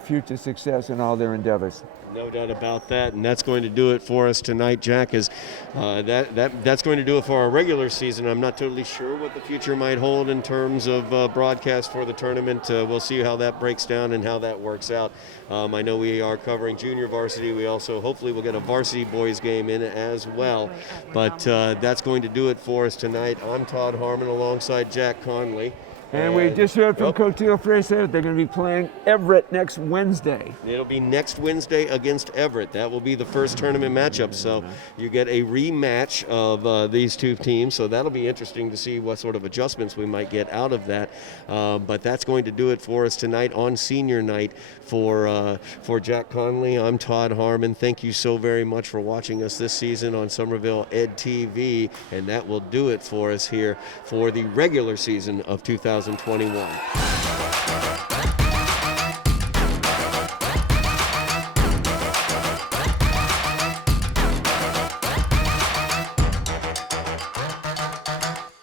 future success in all their endeavors. No doubt about that, and that's going to do it for us tonight, Jack. Is that's going to do it for our regular season. I'm not totally sure what the future might hold in terms of broadcast for the tournament. We'll see how that breaks down and how that works out. I know we are covering junior varsity. We also hopefully will get a varsity boys game in as well. But that's going to do it for us tonight. I'm Todd Harmon alongside Jack Connolly. And we just heard from Coach Sheila Freitas they're going to be playing Everett next Wednesday. It'll be next Wednesday against Everett. That will be the first tournament matchup. So you get a rematch of these two teams. So that'll be interesting to see what sort of adjustments we might get out of that. But that's going to do it for us tonight on senior night. For Jack Connolly, I'm Todd Harmon. Thank you so very much for watching us this season on Somerville Ed TV. And that will do it for us here for the regular season of 2021.